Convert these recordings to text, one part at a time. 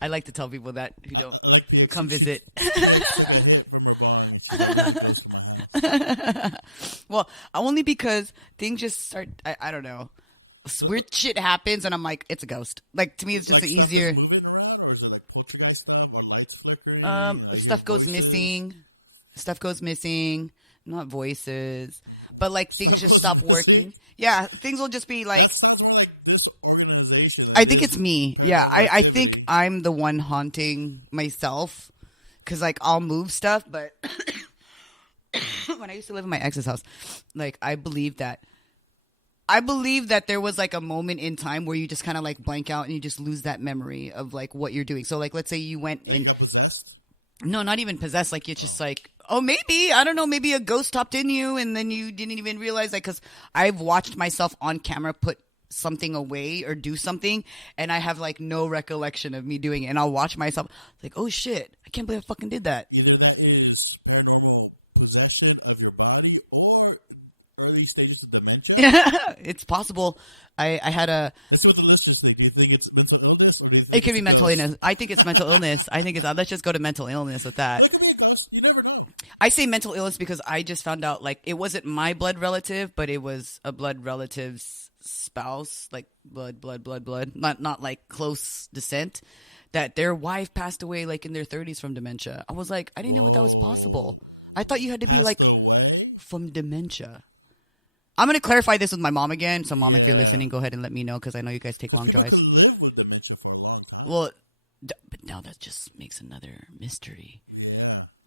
I like to tell people that who come visit. Well, only because things just start. I don't know. Weird shit happens, and I'm like, it's a ghost. Like to me, it's just easier. Stuff goes missing. Stuff goes missing. Not voices, but like things just stop working. Yeah, things will just be like. I think it's me. Yeah, I think I'm the one haunting myself because like I'll move stuff, but when I used to live in my ex's house, like I believe that there was like a moment in time where you just kind of like blank out and you just lose that memory of like what you're doing. So like let's say you went and no, not even possessed. Like it's just like, oh, maybe, I don't know, maybe a ghost stopped in you and then you didn't even realize, like, because I've watched myself on camera put something away or do something and I have like no recollection of me doing it. And I'll watch myself like, oh shit, I can't believe I fucking did that. Either that is paranormal possession of your body or early stages of dementia. It's possible. I had a. It's what the listeners think. They think it's mental illness. It could be mental illness. I think it's mental illness. I think it's. Let's just go to mental illness with that. Look at that, ghost. You never know. I say mental illness because I just found out like it wasn't my blood relative, but it was a blood relative's spouse, like blood. Not like close descent. That their wife passed away like in their 30s from dementia. I was like, I didn't know that was possible. I thought you had to be like from dementia. I'm going to clarify this with my mom again. So, Mom, if you're listening, go ahead and let me know because I know you guys take long drives. Well, but now that just makes another mystery.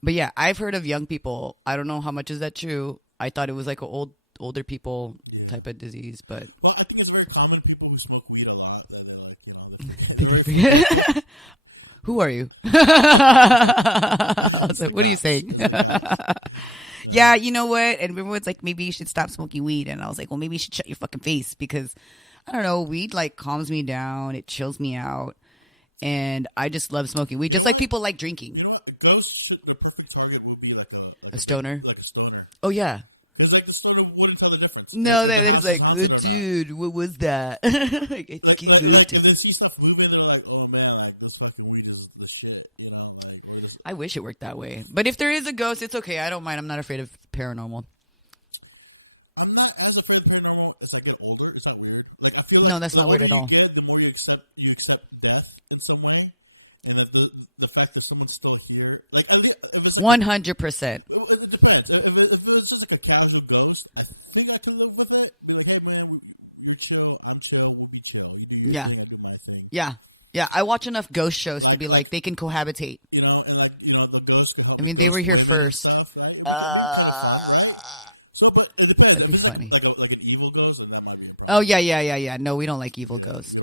But yeah, I've heard of young people. I don't know how much is that true. I thought it was like a older people type of disease, but. Oh, I think it's very common people who smoke weed a lot. Who are you? I was like, what are you saying? Yeah, you know what? And everyone's like, maybe you should stop smoking weed. And I was like, well, maybe you should shut your fucking face because, I don't know, weed like calms me down. It chills me out. And I just love smoking weed, just like people like drinking. You know what? The ghost the perfect target would be like a stoner. Like a stoner. Oh, yeah. It's like the stoner wouldn't tell the difference. No, it's like, oh, dude, what was that? Like, I think he moved it. When they see stuff moving, they're like, oh, man, like, this fucking weed is the shit. You know, like, I wish it worked that way. But if there is a ghost, it's okay. I don't mind. I'm not afraid of paranormal. I'm not as afraid of paranormal as I get older. Is that weird? Like, I feel No, like that's not weird at all. The more you accept death in some way. And like the fact that someone's still here. Like, I mean, if it's 100%. It depends. If it's just like a casual ghost, I think I can live with it. But like, hey, man, you're chill. I'm chill. We'll be chill. You do your Yeah. thing, I do my thing. Yeah. Yeah. I watch enough ghost shows to be like, they can cohabitate. You know, and like, you know, the ghost. I mean, they were here first. Stuff, right? So, but it depends. That'd be funny. Like an evil ghost or that might be. Oh, yeah. No, we don't like evil ghosts.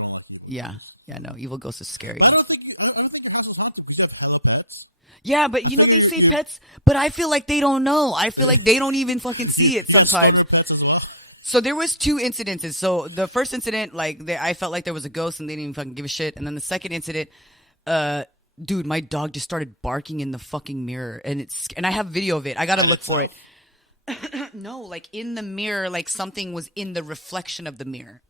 Yeah. Yeah, no, evil ghosts is scary. I don't think houses haunted because you have hell pets. Yeah, but you know, they say pets, but I feel like they don't know. I feel like they don't even fucking see it sometimes. So there was 2 incidences. So the first incident, like, I felt like there was a ghost and they didn't even fucking give a shit. And then the second incident, dude, my dog just started barking in the fucking mirror. And I have video of it. I gotta look for it. No, like in the mirror, like something was in the reflection of the mirror.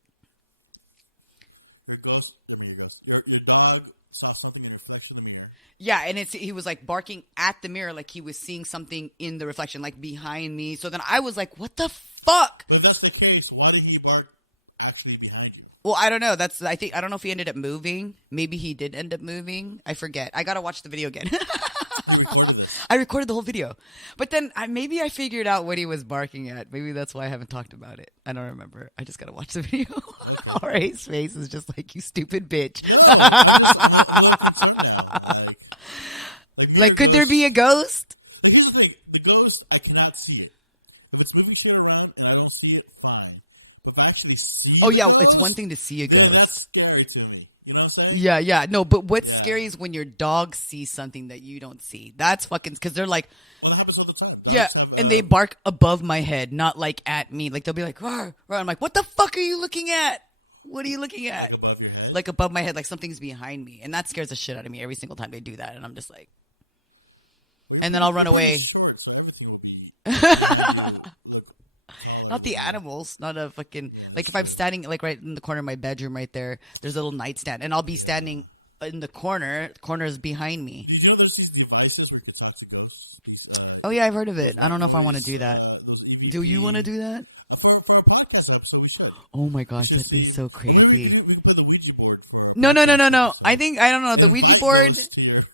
Your dog saw something in the reflection of the mirror. Yeah, and he was like barking at the mirror like he was seeing something in the reflection, like behind me. So then I was like, what the fuck? If that's the case, why did he bark actually behind you? Well, I don't know. I don't know if he ended up moving. Maybe he did end up moving. I forget. I gotta watch the video again. I recorded the whole video. But then maybe I figured out what he was barking at. Maybe that's why I haven't talked about it. I don't remember. I just gotta watch the video. Jorge's face is just like, you stupid bitch. Like, could there be a ghost? Like, here's the thing. The ghost, I cannot see it. If it's moving shit around and I don't see it, fine. If I actually see it, Oh, yeah, it's one thing to see a yeah, ghost. that's scary to me. You know what I'm saying? Yeah. No, but what's scary is when your dog sees something that you don't see. That's fucking, because they're like, Well, it happens all the time. yeah, and they bark above my head, not like at me. Like, they'll be like, rawr, rawr. I'm like, what the fuck are you looking at? What are you looking at? Like above my head, like something's behind me. And that scares the shit out of me every single time they do that. And I'm just like, and then I'll run away. Short, so everything will be... Not the animals, not a fucking, like if I'm standing like right in the corner of my bedroom right there, there's a little nightstand and I'll be standing in the corner. The corner is behind me. Did you know there's these devices where you can talk to ghosts? Oh yeah, I've heard of it. I don't know if I want to do that. Do you want to do that? For our podcast episode, we should. Oh my gosh, that'd be so crazy. We put the Ouija board for. No. I don't know. The Ouija board.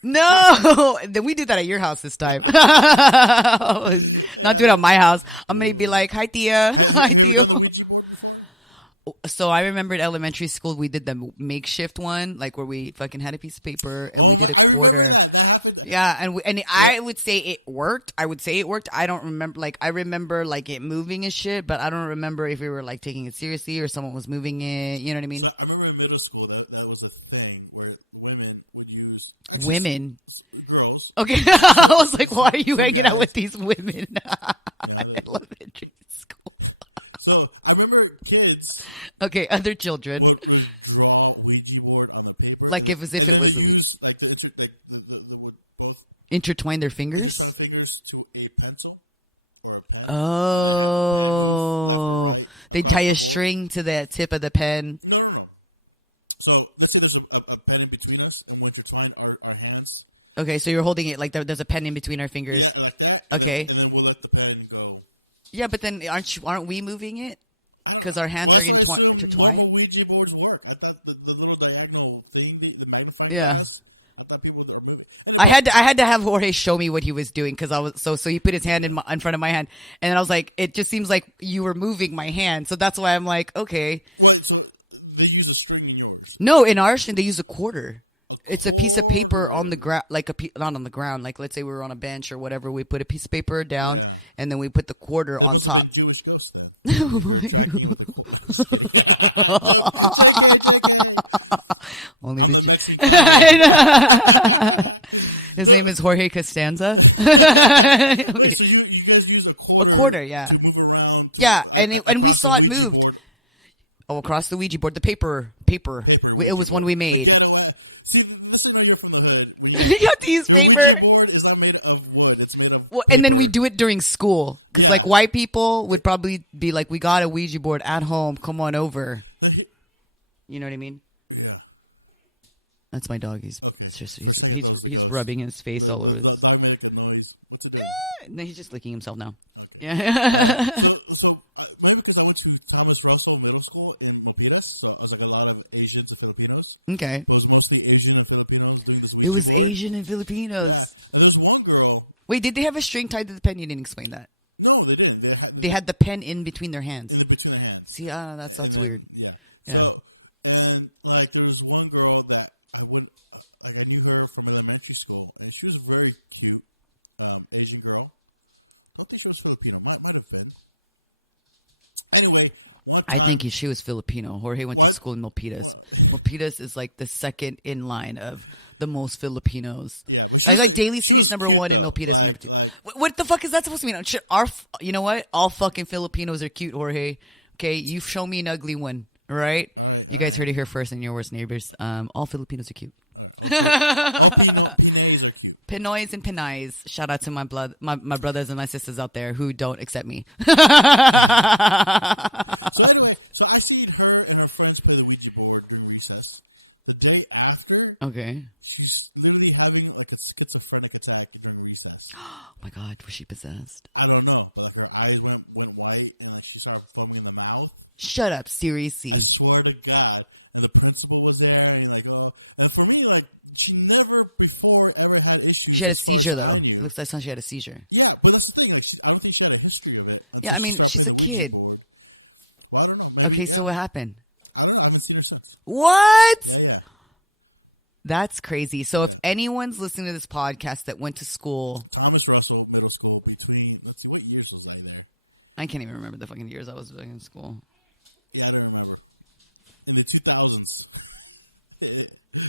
No, then we did that at your house this time. Not do it at my house. I'm gonna be like, "Hi, Tia. Hi, Theo." So I remember in elementary school we did the makeshift one, like where we fucking had a piece of paper and we did a quarter. Yeah, and I would say it worked. I would say it worked. I don't remember. Like I remember like it moving and shit, but I don't remember if we were like taking it seriously or someone was moving it. You know what I mean? I remember in middle school that was a thing where women would use Women. girls. Okay, I was like, why are you hanging out with these women? Elementary school. So I remember kids. Okay, other children. Would draw a Ouija board on the paper. Like if as if it was a Ouija. Like the would both Intertwine their fingers? fingers to a pencil or a pen. Oh. They tie a string to the tip of the pen. No. So let's say there's a pen in between us, and we intertwine our hands. Okay, so you're holding it like there's a pen in between our fingers. Yeah, like that. Okay. And then we'll let the pen go. Yeah, but then aren't we moving it? Because our hands are intertwined? How Ouija boards work? I thought the little diagonal thing, the magnifying Yeah. glass, I thought people would remove it. I had to have Jorge show me what he was doing because I was so he put his hand in front of my hand and then I was like, it just seems like you were moving my hand, so that's why I'm like, okay. Right, so they use a string in yours. No, in ours they use a quarter. It's a piece of paper on the ground, like not on the ground. Like let's say we were on a bench or whatever, we put a piece of paper down and then we put the quarter on top. Jewish ghost then. Only the His name is Jorge Costanza. Okay. So you guys use A quarter, yeah. move around. Yeah, and we saw it moved. Oh, across the Ouija board, the paper. It was one we made. See, this is where you're from the hood. You have to use paper. Board is not made of wood. It's made of. Well, and then we do it during school because like white people would probably be like, "We got a Ouija board at home. Come on over." You know what I mean? That's my dog. He's rubbing his face all over. Dog made a good noise. It's a good. No, he's just licking himself now. Yeah. So maybe because I went to Thomas Russell Middle School in Milpitas, so I was like a lot of Asians and Filipinos. Okay. It was mostly Asian and Filipinos. It was Asian and Filipinos. There's one girl. Wait, did they have a string tied to the pen? You didn't explain that. No, they didn't. They had the pen in between their hands. They between her hands. See, that's weird. Yeah. Yeah. So, and like there was one girl that I knew her from elementary school, and she was a very cute Asian girl. I don't think she was Filipino. Not good at that. Anyway, I think she was Filipino. Jorge went to school in Milpitas. Milpitas is like the second in line of the most Filipinos. I like Daly City's number one and Milpitas number two. What the fuck is that supposed to mean? You know what? All fucking Filipinos are cute, Jorge. Okay, you show me an ugly one. All right? You guys heard it here first in your worst neighbors. All Filipinos are cute. Pinoys and Pinays. Shout out to my brothers and my sisters out there who don't accept me. So anyway, so I seen her and her friends play Ouija board during recess. The day after, Okay. she's literally having like a schizophrenic attack during recess. Oh my God, was she possessed? I don't know, but her eyes went white and then she started foaming in the mouth. Shut up, seriously. I swear to God, the principal was there, and like, and for me, like, she never before ever had issues. She had a seizure though. It looks like she had a seizure. Yeah, but that's the thing. Like, I don't think she had a history of it. Yeah, I mean, she's a kid. Well, I don't know. Okay, so what happened? I don't know. I haven't seen her since. What? That's crazy. So if anyone's listening to this podcast that went to school, Thomas Russell Middle School between, let's see, what years was I there? I can't even remember the fucking years I was in school. Yeah, I don't remember. In the 2000s.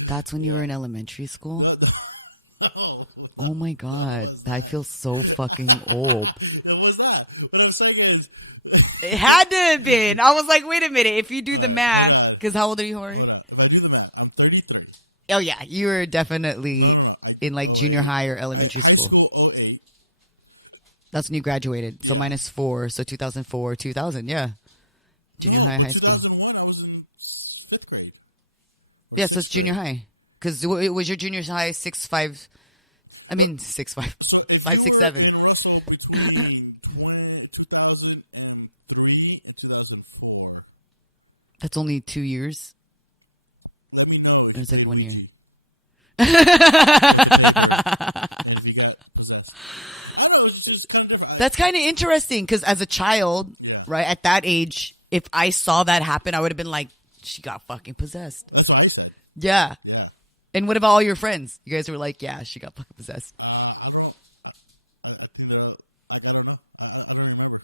That's when you were in elementary school? Oh my God. I feel so fucking old. What was that? What I'm saying is, It had to have been. I was like, wait a minute. If you do the math, because how old are you, Jorge? I do the math. I'm 33. Oh yeah, you were definitely in like junior high or elementary school. School 08. That's when you graduated. So minus 4, so 2004, 2000, yeah. Junior high, high school. 2001, I was in 5th grade. Yeah, so it's junior high. Because it was your junior high 6'5". I mean 6'5", So if 5'6'7". Jim Russell between 2003 and 2004, That's only 2 years. let me know. It was like 1 year. If you got possessed. I don't know, it's just kind of different. That's kind of interesting because as a child, right, at that age, if I saw that happen, I would have been like, she got fucking possessed. That's what I said. Yeah. And what about all your friends? You guys were like, yeah, she got fucking possessed. I don't know. I don't remember.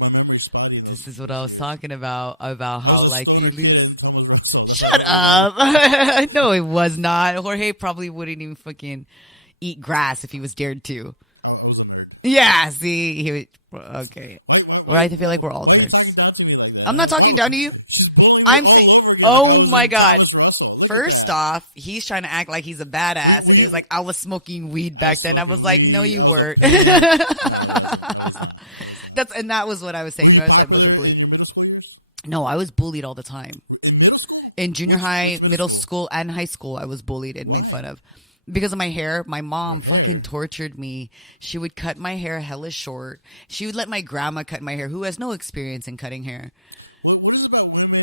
My memory's spotty. This is what I was talking about how like you lose. It's almost like so. Shut up. No, it was not. Jorge probably wouldn't even fucking eat grass if he was dared to. Yeah, see, he would, okay. Right, I feel like we're all nerds. I'm not talking down to you. I'm saying, oh my god. First off, he's trying to act like he's a badass, and he was like, I was smoking weed back then. I was like, no, you weren't. And that was what I was saying. I was like, wasn't bullied. No, I was bullied all the time. In junior high, middle school, and high school, I was bullied and made fun of. Because of my hair, my mom fucking tortured me. She would cut my hair hella short. She would let my grandma cut my hair, who has no experience in cutting hair. What is it about women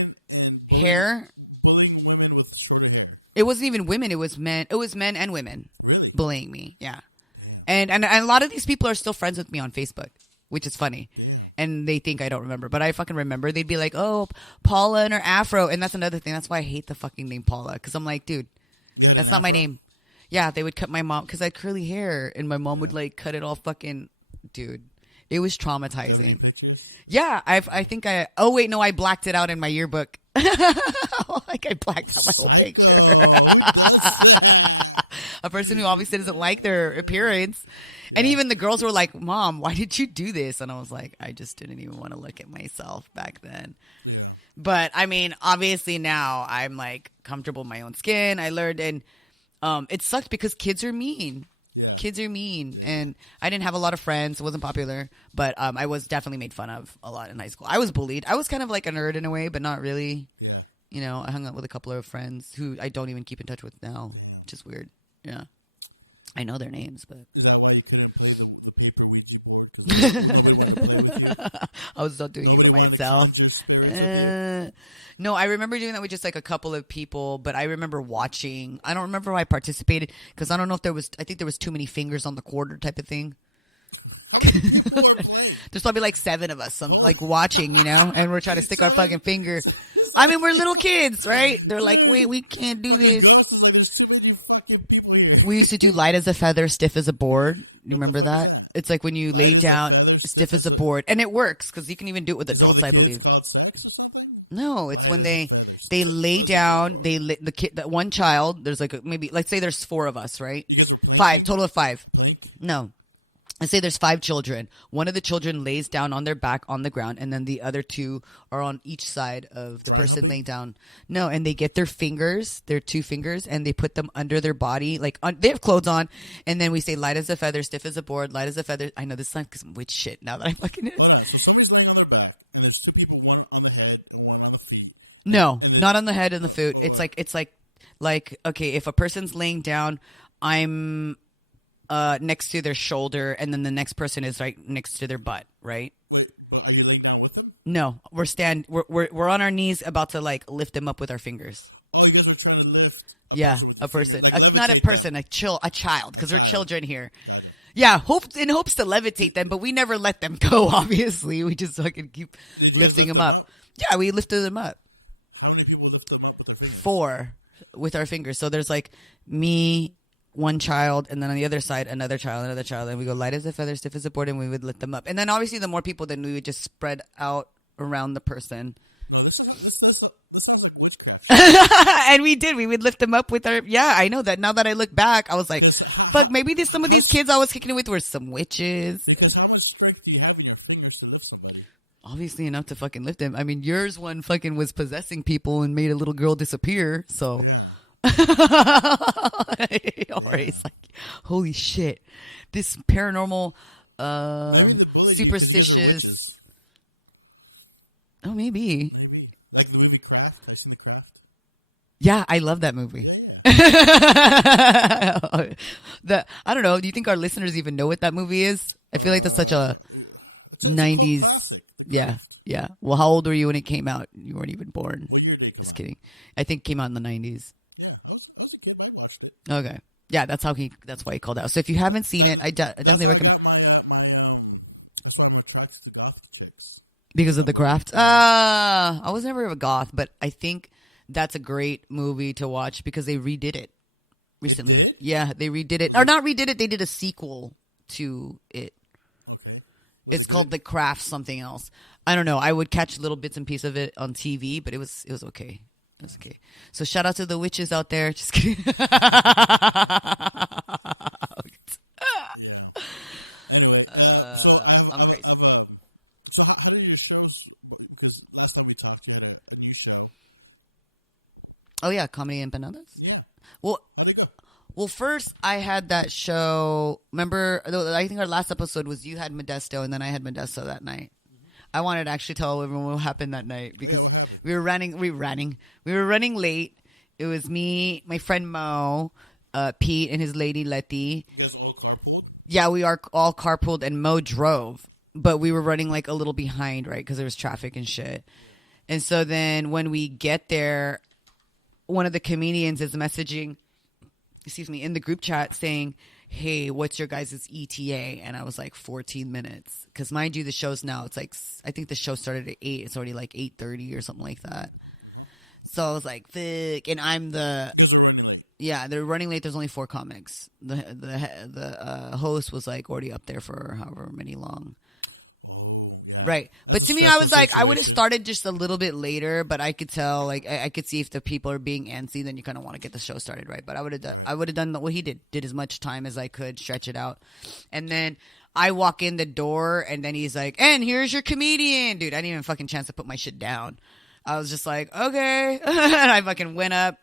and Hair? bullying women with short hair? It wasn't even women. It was men. It was men and women bullying me. Yeah. And a lot of these people are still friends with me on Facebook, which is funny. And they think I don't remember. But I fucking remember. They'd be like, oh, Paula and her afro. And that's another thing. That's why I hate the fucking name Paula. Because I'm like, dude, that's not my name. Yeah, they would cut my mom because I had curly hair, and my mom would like cut it all fucking. Dude, it was traumatizing. Yeah, I think I. Oh wait, no, I blacked it out in my yearbook. Like I blacked out my whole picture. A person who obviously doesn't like their appearance, and even the girls were like, "Mom, why did you do this?" And I was like, "I just didn't even want to look at myself back then." But I mean, obviously now I'm like comfortable in my own skin. I learned and. It sucked because kids are mean. Kids are mean. And I didn't have a lot of friends. It wasn't popular. But I was definitely made fun of a lot in high school. I was bullied. I was kind of like a nerd in a way, but not really. You know, I hung out with a couple of friends who I don't even keep in touch with now, which is weird. Yeah. I know their names, but... Is that why you couldn't play the paper Ouija board? I was not doing it for myself. No, I remember doing that with just like a couple of people, but I remember watching. I don't remember if I participated because I don't know if there was. I think there was too many fingers on the quarter type of thing. There's probably like 7 of us, like watching, you know, and we're trying to stick our fucking finger. I mean, we're little kids, right? They're like, wait, we can't do this. We used to do light as a feather, stiff as a board. You remember that? It's like when you lay down, stiff as a board, and it works because you can even do it with adults, I believe. No, it's when they lay down. The kid, that one child. There's like maybe let's say there's 4 of us, right? 5 total of 5. No. Let's say there's 5 children. One of the children lays down on their back on the ground, and then the other 2 are on each side of the person laying down. No, and they get their fingers, their 2 fingers, and they put them under their body. Like they have clothes on, and then we say light as a feather, stiff as a board, light as a feather. I know this is like some witch shit now that I fucking it. So somebody's laying on their back, and there's 2 people, one on the head and one on the feet. No, not on the head and the foot. It's like okay, if a person's laying down, I'm next to their shoulder, and then the next person is right next to their butt, right? Wait, are you laying down with them? No, we're on our knees, about to like lift them up with our fingers. Oh, you guys are trying to lift. Yeah, a person, not a person, a child, because we're children here. Yeah, in hopes to levitate them, but we never let them go. Obviously, we just fucking keep lifting them up. Yeah, we lifted them up. How many people lift them up with their fingers? 4 with our fingers. So there's like me, one child, and then on the other side another child, and we go light as a feather, stiff as a board, and we would lift them up. And then obviously the more people, then we would just spread out around the person. No, this sounds like witchcraft. And we would lift them up with our, yeah, I know that. Now that I look back, I was like, fuck, maybe some of these kids I was kicking it with were some witches. Because how much strength do you have in your fingers to lift somebody? Obviously enough to fucking lift him. I mean, yours one fucking was possessing people and made a little girl disappear, so... Or it's like, holy shit, this paranormal, superstitious. Oh, maybe. Like the Craft, Place in the Craft. Yeah, I love that movie. I don't know. Do you think our listeners even know what that movie is? I feel like that's such a 90s. Yeah, yeah. Well, how old were you when it came out? You weren't even born. Just kidding. I think it came out in the 90s. Okay. Yeah, that's why he called out. So if you haven't seen it, I definitely recommend. Because of the craft. I was never a goth, but I think that's a great movie to watch because they redid it recently. Yeah, they redid it. Or not redid it, they did a sequel to it. It's called The Craft something else. I don't know. I would catch little bits and pieces of it on TV, but it was okay. It was okay. So shout out to the witches out there. Just kidding. I'm crazy. So how many shows? Because last time we talked, you had a new show. Oh yeah, Comedy Empanadas. Yeah. Well, first I had that show. Remember, I think our last episode was you had Modesto, and then I had Modesto that night. I wanted to actually tell everyone what happened that night because we were running late. It was me, my friend Mo, Pete, and his lady Letty. You guys all carpooled? Yeah, we are all carpooled, and Mo drove. But we were running like a little behind, right? Because there was traffic and shit. And so then when we get there, one of the comedians is messaging, in the group chat saying, hey, what's your guys' ETA? And I was like, 14 minutes. Because mind you, the show's now, it's like, I think the show started at 8. It's already like 8:30 or something like that. So I was like, fuck. And I'm the... Yeah, they're running late. There's only 4 comics. The host was like already up there for however many long. Right. But to me, I was like, I would have started just a little bit later, but I could tell, like, I could see if the people are being antsy, then you kind of want to get the show started, right? But I would have done what he did as much time as I could, stretch it out. And then I walk in the door, and then he's like, and here's your comedian. Dude, I didn't even fucking chance to put my shit down. I was just like, okay. And I fucking went up,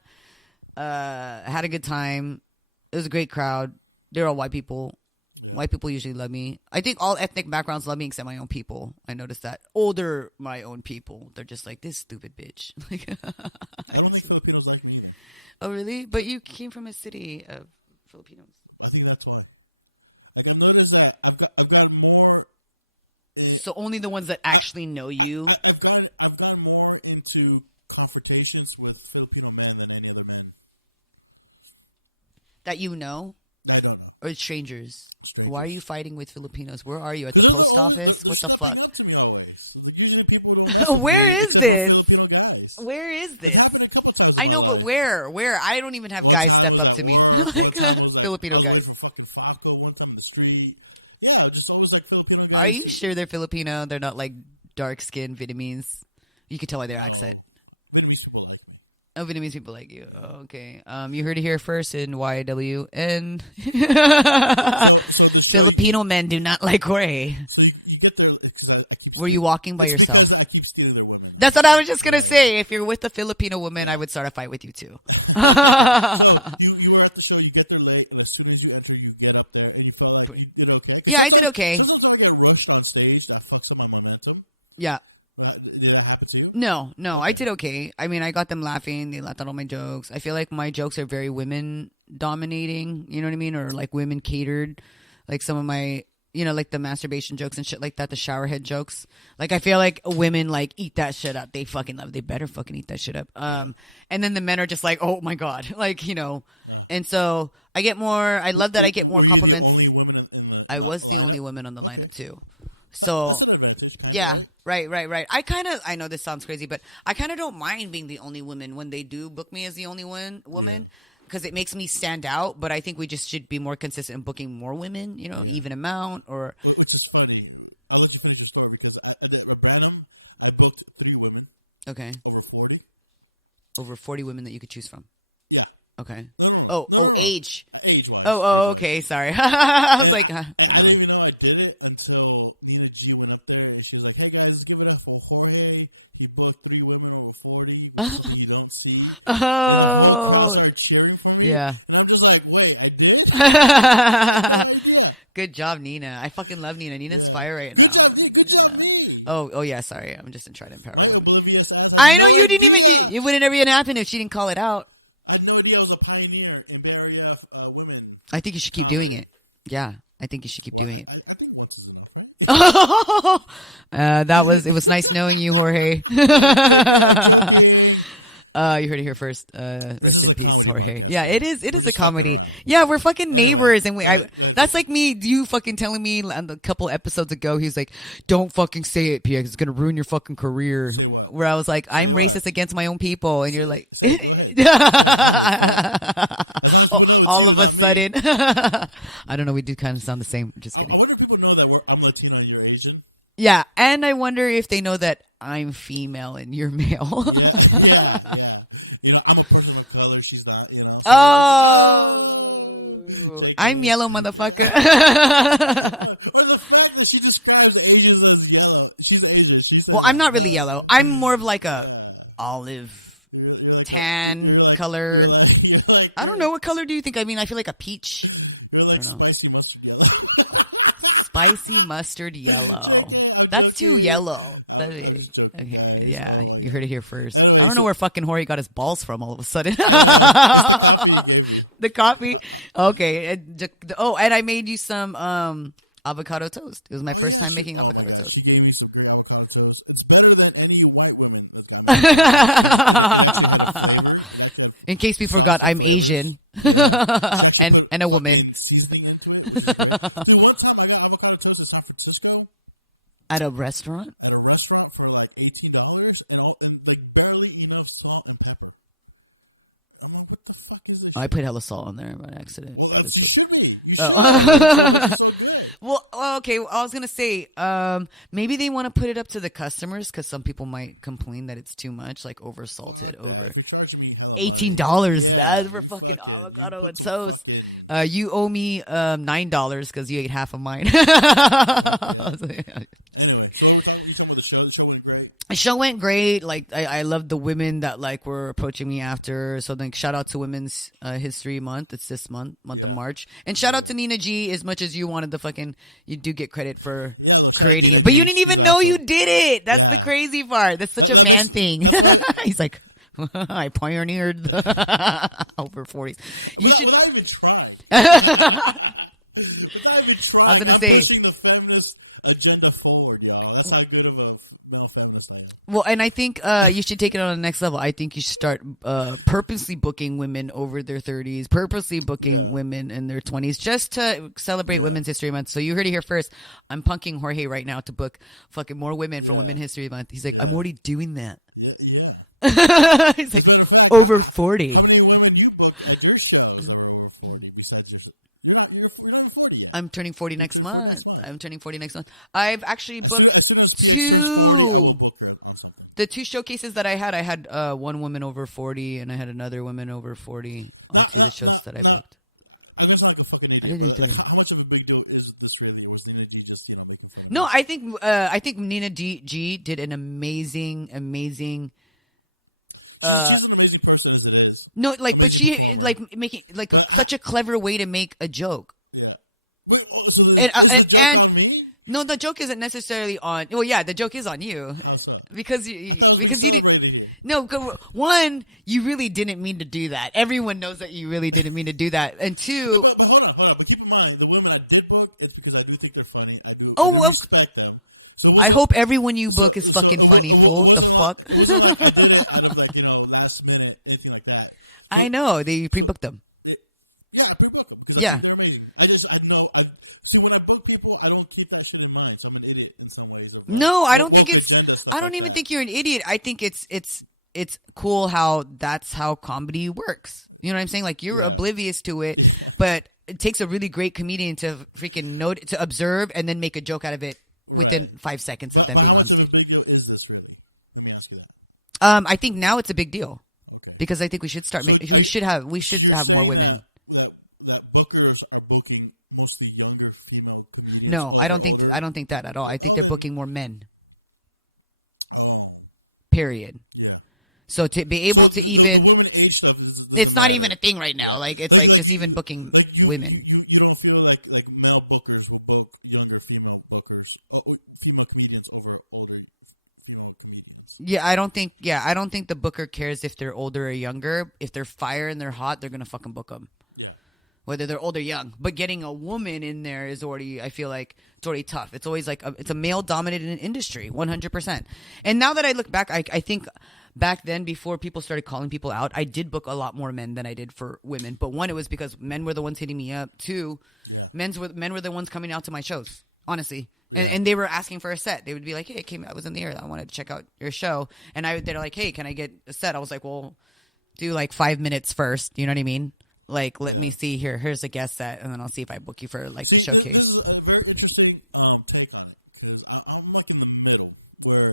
had a good time. It was a great crowd. They're all white people. White people usually love me. I think all ethnic backgrounds love me except my own people. I noticed that. Older, my own people. They're just like, this stupid bitch. Oh, really? But you came from a city of Filipinos. I think that's why. Like, I noticed that I've got more... So only the ones that actually know you? I've gone more into confrontations with Filipino men than any other men. That you know? I don't know. Or strangers? Why are you fighting with Filipinos? Where are you? At the post office? What the fuck? Where is this? Where is this? I know, but where? Where? I don't even have guys step up to me. Filipino guys. Are you sure they're Filipino? They're not like dark-skinned Vietnamese? You can tell by their accent. Oh, Vietnamese people like you. Oh, okay. You heard it here first in YWN. Filipino men do not like Jorge. Were you walking by yourself? That's what I was just gonna say. If you're with a Filipino woman, I would start a fight with you too. You were at the show. You get there late, but as soon as you enter, you get up there and you feel like you did okay. Yeah, I did okay. Sometimes I get rushed on stage. I felt some momentum. Yeah. Did that happen to you? No, I did okay. I mean, I got them laughing. They laughed at all my jokes. I feel like my jokes are very women dominating. You know what I mean? Or like women catered. Like some of my, you know, like the masturbation jokes and shit like that. The showerhead jokes. Like I feel like women like eat that shit up. They fucking love it. They better fucking eat that shit up. And then the men are just like, oh my God. Like, you know. And so I get more. I love that I get more compliments. I was the only woman on the lineup too. So yeah. Right. I know this sounds crazy, but I kind of don't mind being the only woman when they do book me as the only woman because it makes me stand out. But I think we just should be more consistent in booking more women, you know, even amount or. Which is funny. I'll let you finish your story because at random, I booked 3 women. Okay. Over 40. Over 40 women that you could choose from. Yeah. Okay. No, age. Age. Oh, okay. Sorry. I was like, I didn't even know I did it until me and G went up there and she was like, hey guys, give it up for Jorge. He booked 3 women over 40. You don't see. Oh. I started cheering for me. Yeah. And I'm just like, wait, I did? Good job, Nina. I fucking love Nina. Nina's fire right now. Good job, me. Oh yeah. Sorry, I'm just trying to empower women. I know you didn't even. It wouldn't ever even happen if she didn't call it out. I had no idea I was a pioneer in Bay Area women. I think you should keep doing it. Yeah, I think you should keep doing it. I think once is enough, right? It was nice knowing you, Jorge. You heard it here first. Rest in peace, Jorge. Yeah, it is a comedy. Yeah, we're fucking neighbors, and that's like me, you fucking telling me a couple episodes ago, he's like, don't fucking say it, PX, it's gonna ruin your fucking career. Where I was like, I'm racist against my own people, and you're like, all of a sudden. I don't know, we do kind of sound the same. Just kidding. I wonder if people know that I'm Latino and you're Asian. Yeah, and I wonder if they know that I'm female and you're male. Yeah. You know, I'm a person of color. She's not. You know, Oh, I'm yellow, motherfucker. Well, the fact that she describes Asians as yellow, she's Asian. She's Well, I'm not really yellow. I'm more of like a olive tan color. I don't know. What color do you think? I mean, I feel like a peach. I don't know. Spicy mustard yellow. That's too yellow. Okay, yeah, you heard it here first. I don't know where fucking Hori got his balls from all of a sudden. The coffee. Okay. Oh, and I made you some avocado toast. It was my first time making avocado toast. She gave me some good avocado toast. It's better than any white women. In case we forgot, I'm Asian and a woman. One time I got avocado toast in San Francisco At a restaurant? at a restaurant for like $18 and like barely enough salt and pepper. I'm like, what the fuck is this? Oh, I put hella salt on there by accident. You shouldn't. You Oh. Well, okay. Well, I was gonna say, maybe they want to put it up to the customers because some people might complain that it's too much, like oversalted, over $18. That's for fucking avocado and toast. You owe me $9 because you ate half of mine. The show went great. Like I loved the women that like were approaching me after. So then shout out to Women's History Month. It's this month of March. And shout out to Nina G. As much as you wanted the fucking, you do get credit for creating it, but you didn't even know you did it. That's the crazy part. That's such a man thing. He's like, I pioneered the over 40s. You should. I was gonna say. Agenda forward, yo. That's how good of a male feminist I am. Well, and I think you should take it on the next level. I think you should start purposely booking women over their 30s, purposely booking women in their 20s, just to celebrate Women's History Month. So you heard it here first. I'm punking Jorge right now to book fucking more women for Women's History Month. He's like, I'm already doing that. He's like, over 40. How many women you book at your shows are over 40 besides yourself? You're only 40. I'm turning 40 next month. I've actually booked two. The two showcases that I had one woman over 40 and I had another woman over 40 on two of the shows that I booked. I did do three. How much of a big deal is this really? Was Nina G just telling me? No, I think Nina G did an amazing. She's an amazing person as it is. No, like, but she like making like such a clever way to make a joke. Yeah. Wait, so And on me? no, the joke isn't necessarily on. Well, yeah, the joke is on you because you didn't. No, one, you really didn't mean to do that. Everyone knows that you really didn't mean to do that. And two, But hold on. But keep in mind, the women I did book, it's because I do think they're funny. I do well, respect them. So I hope everyone you book is fucking funny, fool. The fuck? like, last minute, anything like that. I know they pre-booked them. Yeah, I pre-book them. Yeah. They're amazing. So when I book people, I don't keep that shit in mind. So I'm an idiot in some ways. No, I don't think it's. I don't even think you're an idiot. I think it's cool how that's how comedy works. You know what I'm saying? Like you're oblivious to it, but it takes a really great comedian to freaking to observe and then make a joke out of it within 5 seconds of them being on stage. I think now it's a big deal because I think we should start. We should have more women. Bookers are booking mostly younger female comedians. No, I don't think that at all. I think they're booking more men. Period. Yeah. So to be able to even, Women age stuff is it's not even a thing right now. Like it's like just even booking women. you don't feel like male bookers will book younger female bookers, female comedians over older female comedians. Yeah, I don't think. Yeah, I don't think the booker cares if they're older or younger. If they're fire and they're hot, they're gonna fucking book them. Yeah. Whether they're old or young. But getting a woman in there is already, I feel like, it's already tough. It's always like, it's a male dominated industry, 100%. And now that I look back, I think back then, before people started calling people out, I did book a lot more men than I did for women. But one, it was because men were the ones hitting me up. Two, men were the ones coming out to my shows, honestly. And they were asking for a set. They would be like, hey, I was in the air. I wanted to check out your show. And they're like, hey, can I get a set? I was like, well, do like 5 minutes first. You know what I mean? Like, let me see here. Here's a guest set, and then I'll see if I book you for like the showcase. This is a very interesting take on it, because I'm like in the middle, where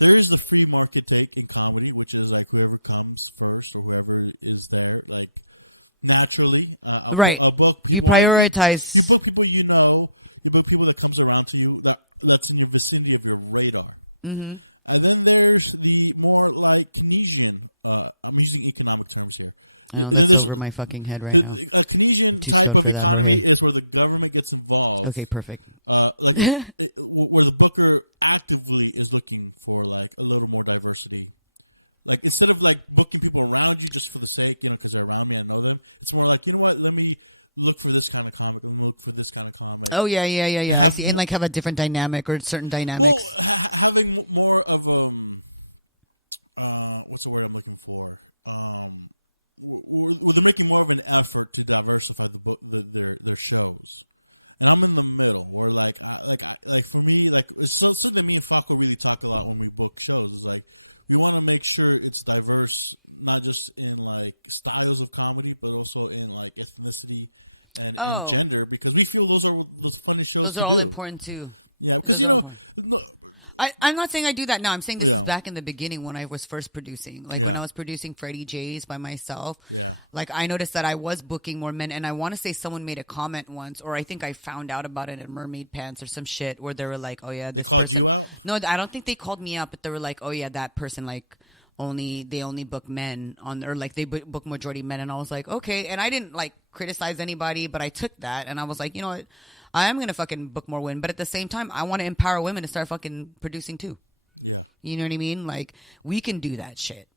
there is the free market take in comedy, which is like whoever comes first or whatever is there, like naturally. Right. You prioritize. You book people you know, you book people that comes around to you that's in the vicinity of their radar. Mm-hmm. And then there's the more like Keynesian, I'm using economic terms here. I know, that's over my fucking head right now. I'm too stoned for that, Jorge. Where the government gets involved. Okay, perfect. Where the booker actively is looking for like a little more diversity. Like instead of like booking people around you just for the sake, because they're around me, I know them. It's more like, you know what? Let me look for this kind of comment. Let me look for this kind of comment. Oh yeah. I see, and like have a different dynamic or certain dynamics. Well, having more of what's the word I'm looking for? They're making more of an effort to diversify their shows. And I'm in the middle where, like for me, like, it's something that me and Falco really talk about when we book shows. It's like, we want to make sure it's diverse, not just in, like, styles of comedy, but also in, like, ethnicity and gender, because we feel those funny shows. Those are all important, too. Yeah, those are important. I'm not saying I do that now. I'm saying this is back in the beginning when I was first producing. Like, when I was producing Freddie J's by myself. Like, I noticed that I was booking more men, and I want to say someone made a comment once, or I think I found out about it in Mermaid Pants or some shit, where they were like, oh, yeah, this person. No, I don't think they called me up, but they were like, oh, yeah, that person, like, they only book men or like they book majority men. And I was like, okay. And I didn't like criticize anybody, but I took that and I was like, you know what? I am going to fucking book more women. But at the same time, I want to empower women to start fucking producing too. Yeah. You know what I mean? Like, we can do that shit.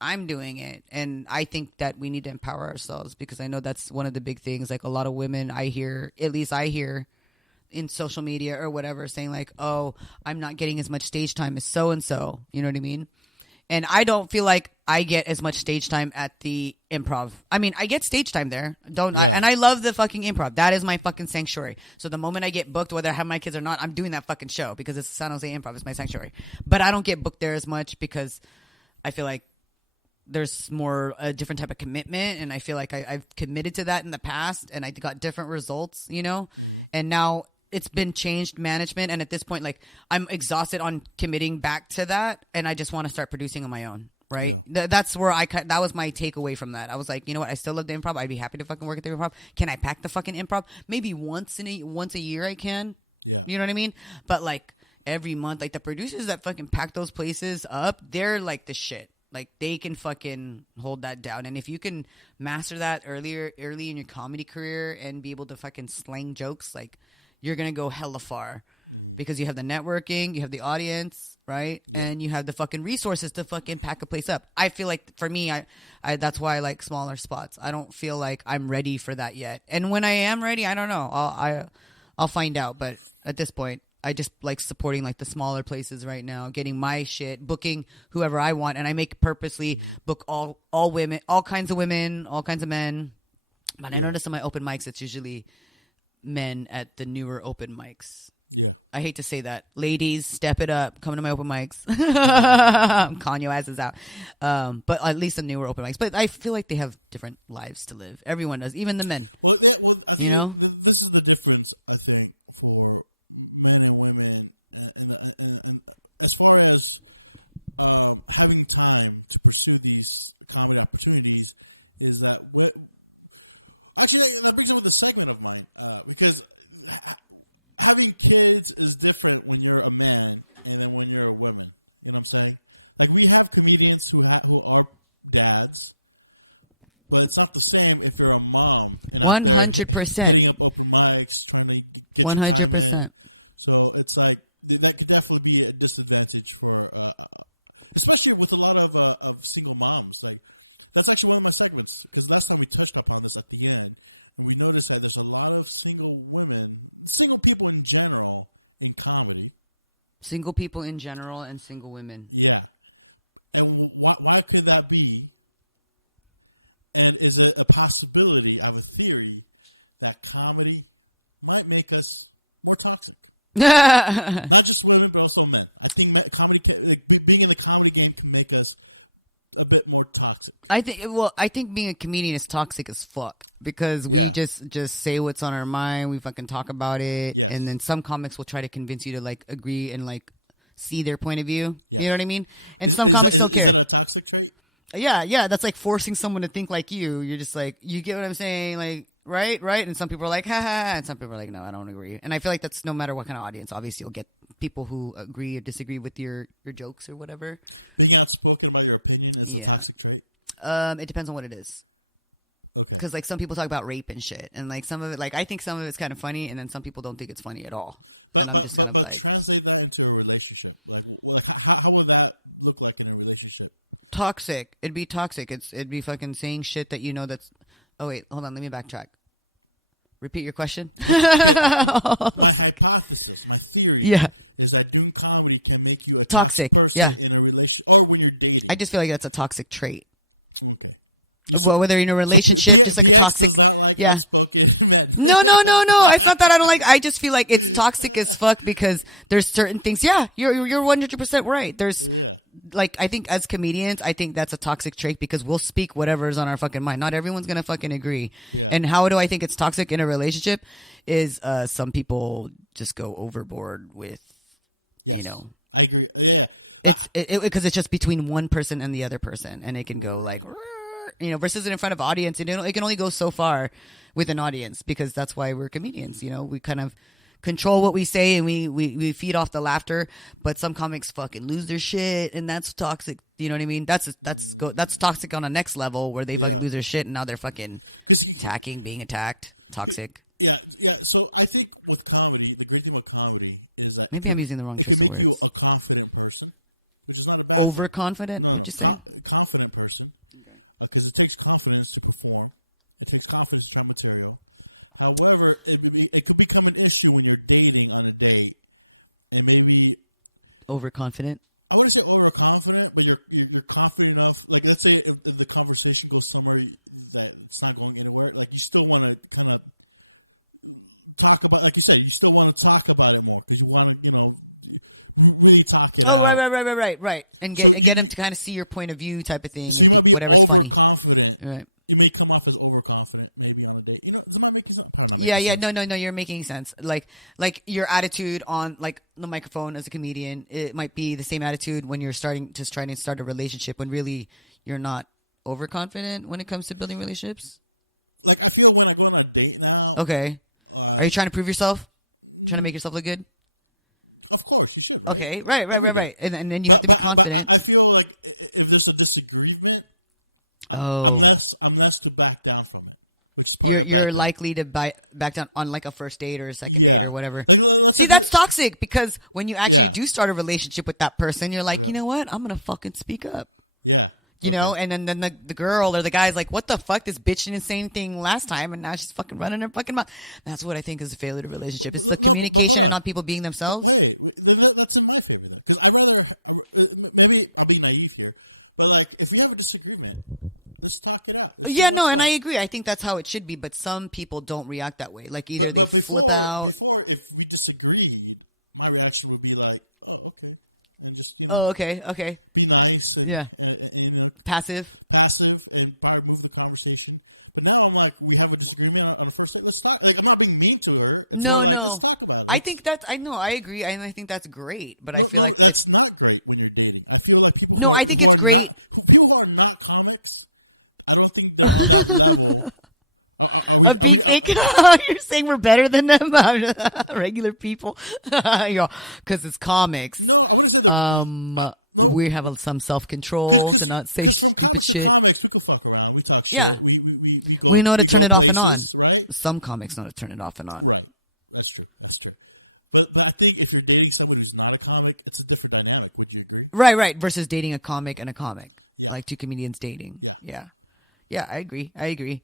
I'm doing it. And I think that we need to empower ourselves, because I know that's one of the big things. Like, a lot of women I hear in social media or whatever saying like, oh, I'm not getting as much stage time as so-and-so. You know what I mean? And I don't feel like I get as much stage time at the improv. I mean, I get stage time there. And I love the fucking improv. That is my fucking sanctuary. So the moment I get booked, whether I have my kids or not, I'm doing that fucking show because it's San Jose Improv. It's my sanctuary. But I don't get booked there as much because I feel like there's more a different type of commitment. And I feel like I've committed to that in the past and I got different results, you know? And now it's been changed management, and at this point, like, I'm exhausted on committing back to that, and I just want to start producing on my own, right? That's where that was my takeaway from that. I was like, you know what? I still love the improv. I'd be happy to fucking work at the improv. Can I pack the fucking improv? Maybe once a year I can. You know what I mean? But like every month, like the producers that fucking pack those places up, they're like the shit. Like, they can fucking hold that down. And if you can master that early in your comedy career and be able to fucking slang jokes, like, you're going to go hella far because you have the networking, you have the audience, right? And you have the fucking resources to fucking pack a place up. I feel like for me, I that's why I like smaller spots. I don't feel like I'm ready for that yet. And when I am ready, I don't know. I'll find out. But at this point, I just like supporting like the smaller places right now, getting my shit, booking whoever I want. And I make purposely book all women, all kinds of women, all kinds of men. But I notice on my open mics, it's usually men at the newer open mics. Yeah. I hate to say that. Ladies, step it up. Come to my open mics. I'm calling your asses out. But at least the newer open mics. But I feel like they have different lives to live. Everyone does, even the men. Well, you know? This is the difference, I think, for men and women. And as far as having time to pursue these comedy opportunities, is that actually, that brings me with the second of mine. Because having kids is different when you're a man and when you're a woman. You know what I'm saying? Like, we have comedians who are dads, but it's not the same if you're a mom. 100%. 100%. So it's like, that could definitely be a disadvantage for That's actually one of my segments. Because last time we touched upon this at the end, and we noticed that there's a lot of single women, single people in general, in comedy. Single people in general and single women. Yeah. And why could that be? And is it a possibility, I have a theory, that comedy might make us more toxic? Not just women, but also men. I think that comedy, being in the comedy game can make us a bit more toxic. I think being a comedian is toxic as fuck because we just say what's on our mind. We fucking talk about it, and then some comics will try to convince you to like agree and like see their point of view. You know what I mean? And some comics don't care. Is that a toxic trait? Yeah, that's like forcing someone to think like you. You're just like, you get what I'm saying, like, right? And some people are like, ha ha, and some people are like, no, I don't agree. And I feel like that's no matter what kind of audience. Obviously, you'll get people who agree or disagree with your jokes or whatever. But you haven't spoken about your opinion as a toxic trait? It depends on what it is. Because like some people talk about rape and shit, and like some of it, like I think some of it's kind of funny, and then some people don't think it's funny at all. And I'm just kind of like, translate that into a relationship. Like, how would that look like in a relationship? Toxic. It'd be toxic. It'd be fucking saying shit that you know that's. Oh wait, hold on. Let me backtrack. Repeat your question. My hypothesis, my theory, is that doing comedy can make you a toxic. Yeah. In a relationship, or when you're dating. I just feel like that's a toxic trait. Okay. Well, whether you're in a relationship, just like a toxic. Yeah. No. It's not that I don't like. I just feel like it's toxic as fuck because there's certain things. Yeah, you're 100% right. There's. Like, I think as comedians, I think that's a toxic trait because we'll speak whatever's on our fucking mind. Not everyone's going to fucking agree. And how do I think it's toxic in a relationship is some people just go overboard with, you know. I agree. Yeah. It's because it's just between one person and the other person. And it can go like, you know, versus in front of audience. It can only go so far with an audience because that's why we're comedians. You know, we kind of control what we say and we feed off the laughter, but some comics fucking lose their shit and that's toxic. You know what I mean? That's toxic on a next level where they fucking lose their shit and now they're fucking being attacked. Toxic. Yeah. So I think with comedy, the great thing with comedy is that maybe I'm using the wrong choice of words. A confident person, which is not a overconfident, would you say? A confident person. Okay. Because it takes confidence to perform. It takes confidence to try material. However, it could become an issue when you're dating on a date, and maybe overconfident. I wouldn't say overconfident, but you're confident enough. Like, let's say the conversation goes somewhere that it's not going anywhere. Like, you still want to kind of talk about, like you said, you still want to talk about it more. You want to, really talk. Oh, right. And get him to kind of see your point of view, type of thing, and think whatever's funny. Right. It may come off as overconfident, maybe on a date. Yeah, no, you're making sense. Like your attitude on like the microphone as a comedian, it might be the same attitude when you're trying to start a relationship when really you're not overconfident when it comes to building relationships. Like I feel when I go on a date now. Okay. Are you trying to prove yourself? Trying to make yourself look good? Of course, you should. Okay, right. And then you have to be confident. I feel like if there's a disagreement, I'm less to back down from it. You're likely to back down on like a first date or a second date or whatever. See, that's toxic because when you actually do start a relationship with that person, you're like, you know what? I'm gonna fucking speak up. Yeah. You know, and then the girl or the guy's like, what the fuck? This bitch didn't say anything last time, and now she's fucking running her fucking mouth. That's what I think is a failure to relationship. It's the communication and not people being themselves. That's in my favor. Maybe I'll be naive here, but like if you have a disagreement, let's talk it out. Yeah, no, and I agree. I think that's how it should be, but some people don't react that way. Like either they flip out. Before, if we disagree, my reaction would be like, okay. Be nice. Yeah. And, passive and probably move the conversation. But now I'm like, we have a disagreement on the first thing. Let's talk. Like, I'm not being mean to her. No. Let's talk about it. I think I agree, and I think that's great. But I feel like that's not great when you're dating. I feel like people. No, I think it's great. People who are not comics, I don't think. Of being fake. You're saying we're better than them, regular people, because it's comics. We have some self-control to not say stupid shit. Yeah, we know how to turn it off and on. Some comics know how to turn it off and on. That's true. But I think if you're dating someone who's not a comic, it's a different dynamic. Would you agree? Right. Versus dating a comic and a comic, like two comedians dating. Yeah. Yeah, I agree. I agree.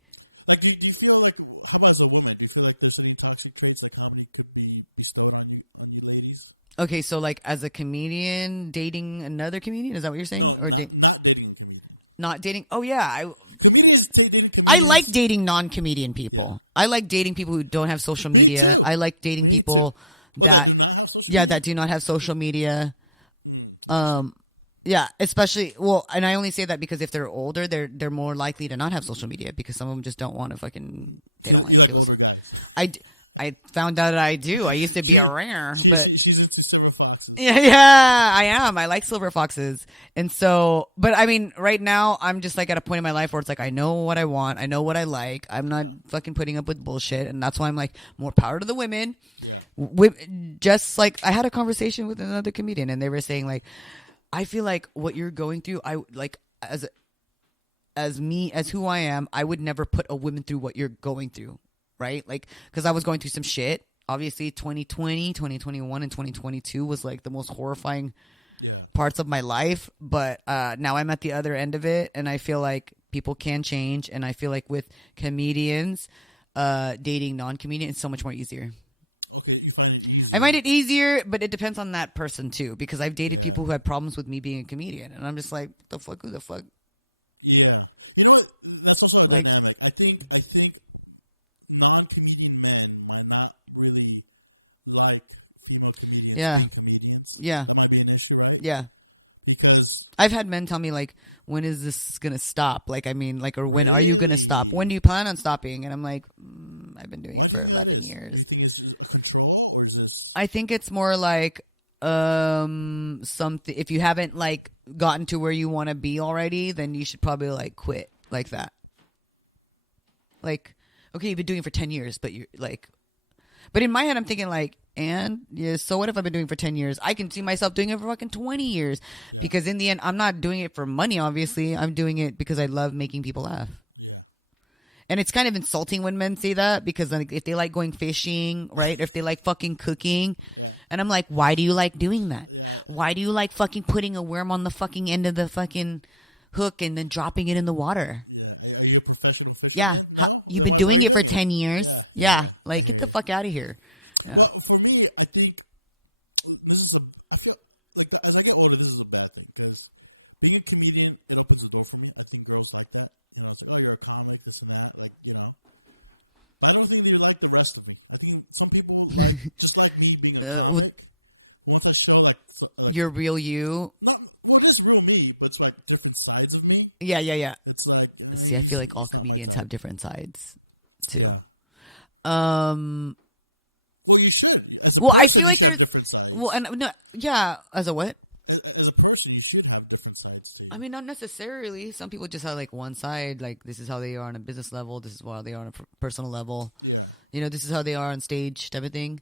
Like, do you feel like, how about as a woman? Do you feel like there's any toxic traits, like how many could be bestowed on you ladies? Okay, so like as a comedian dating another comedian, is that what you're saying? Or Not dating a comedian. not dating? Oh yeah, Comedians dating comedians. I like dating non-comedian people. I like dating people who don't have social media. I like dating people that that do not have social media. Yeah, especially and I only say that because if they're older, they're more likely to not have social media because some of them just don't want to fucking they don't like it. I found out that I do. I used to be a rare, but yeah, I am. I like silver foxes. And so, but I mean, right now, I'm just like at a point in my life where it's like, I know what I want. I know what I like. I'm not fucking putting up with bullshit. And that's why I'm like, more power to the women. Just like, I had a conversation with another comedian and they were saying like, I feel like what you're going through, I like, as who I am, I would never put a woman through what you're going through. Right? Like, because I was going through some shit. Obviously, 2020, 2021, and 2022 was like the most horrifying parts of my life. But now I'm at the other end of it, and I feel like people can change. And I feel like with comedians, dating non-comedians is so much more easier. I find it easier, but it depends on that person too. Because I've dated people who had problems with me being a comedian, and I'm just like, the fuck, who the fuck? Yeah, you know what? That's what I'm like. I think non-comedian men might not really like female comedians. Yeah. That might be an issue, right? Yeah. Because I've had men tell me like, when is this gonna stop? Like, I mean, like, or when are you gonna stop? When do you plan on stopping? And I'm like, I've been doing it for 11 years. Do you think it's control, or is it? I think it's more like something. If you haven't like gotten to where you want to be already, then you should probably like quit like that. Like, okay, you've been doing it for 10 years, but you're like, but in my head, I'm thinking like, and yeah, so what if I've been doing it for 10 years? I can see myself doing it for fucking 20 years because in the end, I'm not doing it for money, obviously. I'm doing it because I love making people laugh. Yeah. And it's kind of insulting when men say that because like, if they like going fishing, right? If they like fucking cooking. And I'm like, why do you like doing that? Why do you like fucking putting a worm on the fucking end of the fucking hook and then dropping it in the water? Yeah, you've been doing it for 10 years. Yeah, like get the fuck out of here. Yeah. Well, for me, I think this is I feel like as I get older, this is a bad thing because being a comedian, it opens the door for me. I think girls like that. You know, it's like, you're a comic, this and that. Like, you know, I don't think you're like the rest of me. I think some people just like me being a comic. Want to show like your real you. Well, just real me, but it's like different sides of me. Yeah. It's like. See, I feel like all comedians have different sides, too. Well, you should. Well, I feel like there's. Well, and no, yeah. As a what? As a person, you should have different sides too. I mean, not necessarily. Some people just have like one side. Like this is how they are on a business level. This is how they are on a personal level. Yeah. You know, this is how they are on stage, type of thing.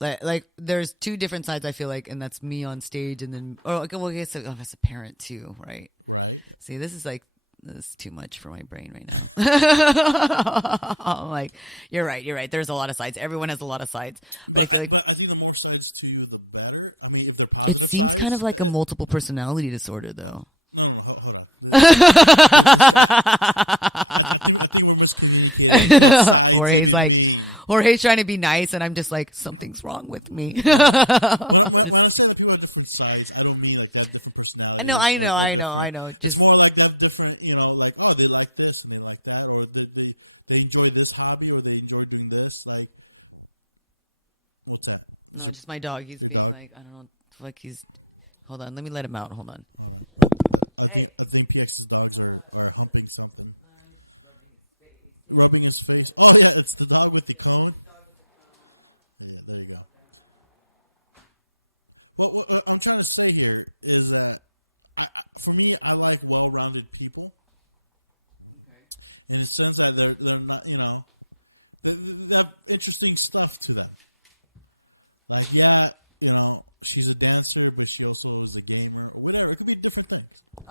Like there's two different sides. I feel like, and that's me on stage, and then well, I guess as a parent too, right? See, this is too much for my brain right now. I'm like, you're right. There's a lot of sides. Everyone has a lot of sides. But I feel like I think the more sides to you, the better. I mean, it seems kind of like a multiple personality disorder, though. Jorge's trying to be nice, and I'm just like, something's wrong with me. No, I know. Just more like that different, you know, like, oh, they like this and they like that, or they enjoy this hobby, or they enjoy doing this. Like, what's that? No, just my dog. He's being like, I don't know, like he's. Hold on, let me let him out. Hold on. I think PX's dogs are helping something. Rubbing his face. Oh yeah, that's the dog with the cone. Yeah, there you go. What I'm trying to say here is that. For me, I like well-rounded people. Okay. In the sense that they're not, you know, they have interesting stuff to them. Like, yeah, you know, she's a dancer, but she also is a gamer, or whatever. It could be different things.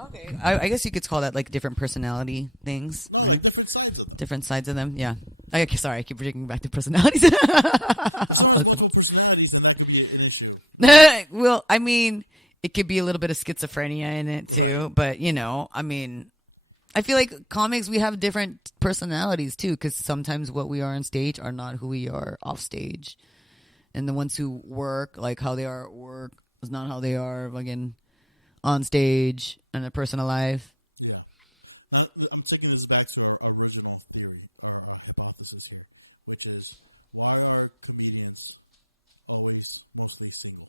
Okay. I guess you could call that like different personality things. No, right? Different sides of them. Different sides of them, yeah. Okay, sorry, I keep bringing back to personalities. Multiple personalities, and that could be an issue. Well, I mean, it could be a little bit of schizophrenia in it too, but you know, I mean, I feel like comics, we have different personalities too, because sometimes what we are on stage are not who we are off stage. And the ones who work, like how they are at work, is not how they are again on stage and a personal life. Yeah. I'm taking this back to our original theory, our hypothesis here, which is why are comedians always mostly single?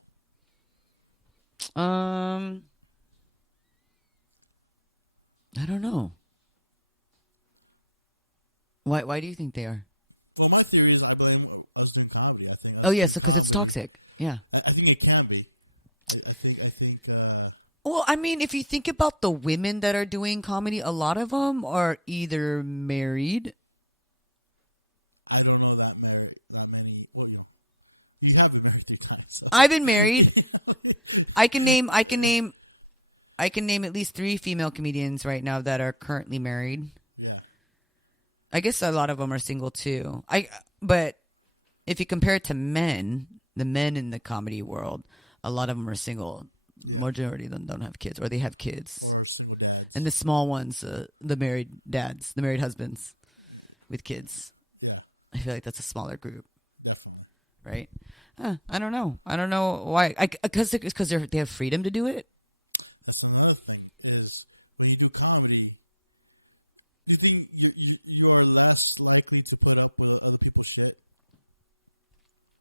I don't know. Why do you think they are? Well, my theory is I blame us doing comedy. I think. Oh yes, because it's toxic. Yeah. I think it can be. I think. Well, I mean, if you think about the women that are doing comedy, a lot of them are either married. I don't know that many women. You have been married 3 times. I've been married. I can name at least 3 female comedians right now that are currently married. I guess a lot of them are single too. But if you compare it to men, the men in the comedy world, a lot of them are single. Majority of them don't have kids, or they have kids. And the small ones, the married dads, the married husbands with kids. I feel like that's a smaller group, right? I don't know. I don't know why. Because they have freedom to do it. That's another thing is when you do comedy, you think you are less likely to put up with other people's shit.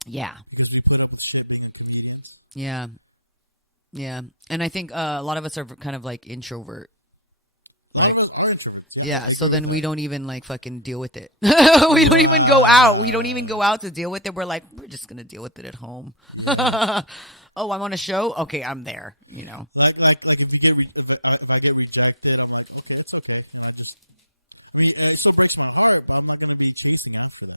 Yeah. Because we put up with shit being comedians. Yeah. Yeah. And I think a lot of us are kind of like introvert, right? Yeah. So then we don't even like fucking deal with it. We don't even go out. We don't even go out to deal with it. We're like, we're just going to deal with it at home. Oh, I'm on a show? Okay, I'm there, you know. Like if I get rejected, I'm like, okay, it's okay. I mean, it still breaks my heart, but I'm not going to be chasing after them.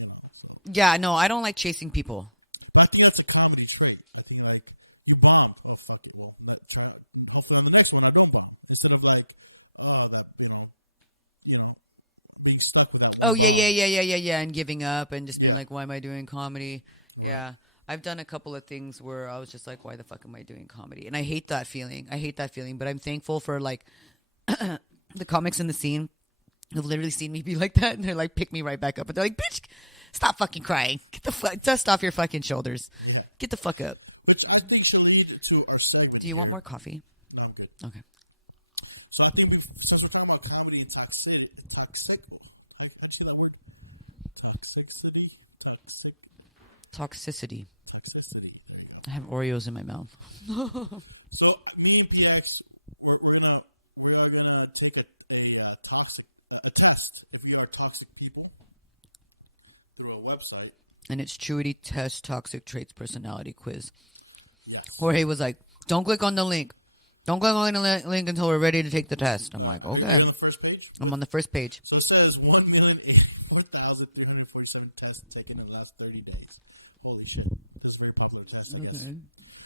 You know, so. Yeah, no, I don't like chasing people. I think that's a comedy trait. I think, like, you bomb. Oh, fuck it. Well, hopefully on the next one, I don't bomb. Instead of, like, being stuck with that. Oh, yeah, and giving up and just being like, why am I doing comedy? Yeah. I've done a couple of things where I was just like, why the fuck am I doing comedy? And I hate that feeling. But I'm thankful for, like, the comics in the scene who've literally seen me be like that, and they're like, pick me right back up. But they're like, bitch, stop fucking crying. Get the fuck, dust off your fucking shoulders. Get the fuck up. Which I think should lead to our segment. Do you want more coffee? No, I'm good. Okay. So I think since we're talking about comedy and toxic, I say that word? Toxicity. I have Oreos in my mouth. So me and PX, we're gonna take a test if we are toxic people through a website. And it's Truity Test Toxic Traits Personality Quiz. Yes. Jorge was like, don't click on the link. Don't click on the link until we're ready to take the test. I'm like, okay. Are you on the first page? I'm on the first page. So it says 1,084,347 tests taken in the last 30 days. Holy shit. This is a very popular test. Okay.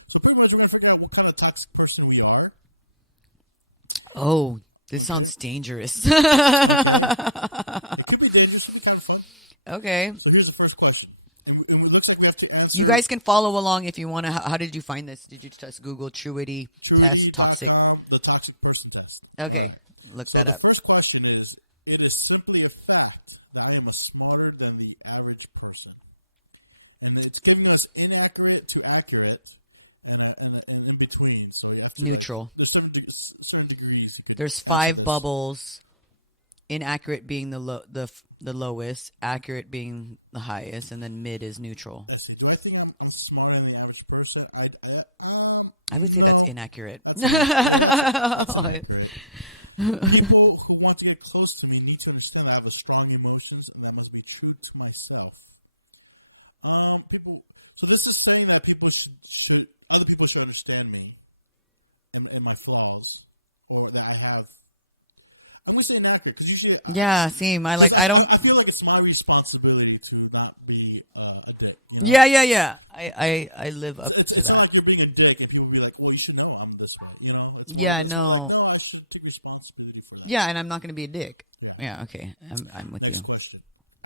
So pretty much we're going to figure out what kind of toxic person we are. Oh, this sounds dangerous. It could be dangerous. It could be kind of fun. Okay. So here's the first question. And it looks like we have to answer. You guys can follow along if you want to. How did you find this? Did you just Google Truity Test Toxic? The toxic person test. Okay. Look that up. The first question is, it is simply a fact that I am smarter than the average person. And it's giving us inaccurate to accurate and in between. So we have to neutral. There's certain degrees. There's 5 bubbles. Inaccurate being the lowest, accurate being the highest, and then mid is neutral. Let's see. Do I think I'm smarter than the average person? I would say that's inaccurate. People who want to get close to me need to understand I have strong emotions, and that must be true to myself. So this is saying that people other people should understand me and my flaws, or that I have. I'm gonna say inaccurate because usually. Yeah, same. I feel like it's my responsibility to not be a dick. You know? Yeah. I live up to that. It's not like you're being a dick, and people be like, "Well, you should know I'm this way," you know. Yeah, no. Like, no, I should take responsibility for that. Yeah, and I'm not gonna be a dick. Yeah, okay. I'm with Next you. question.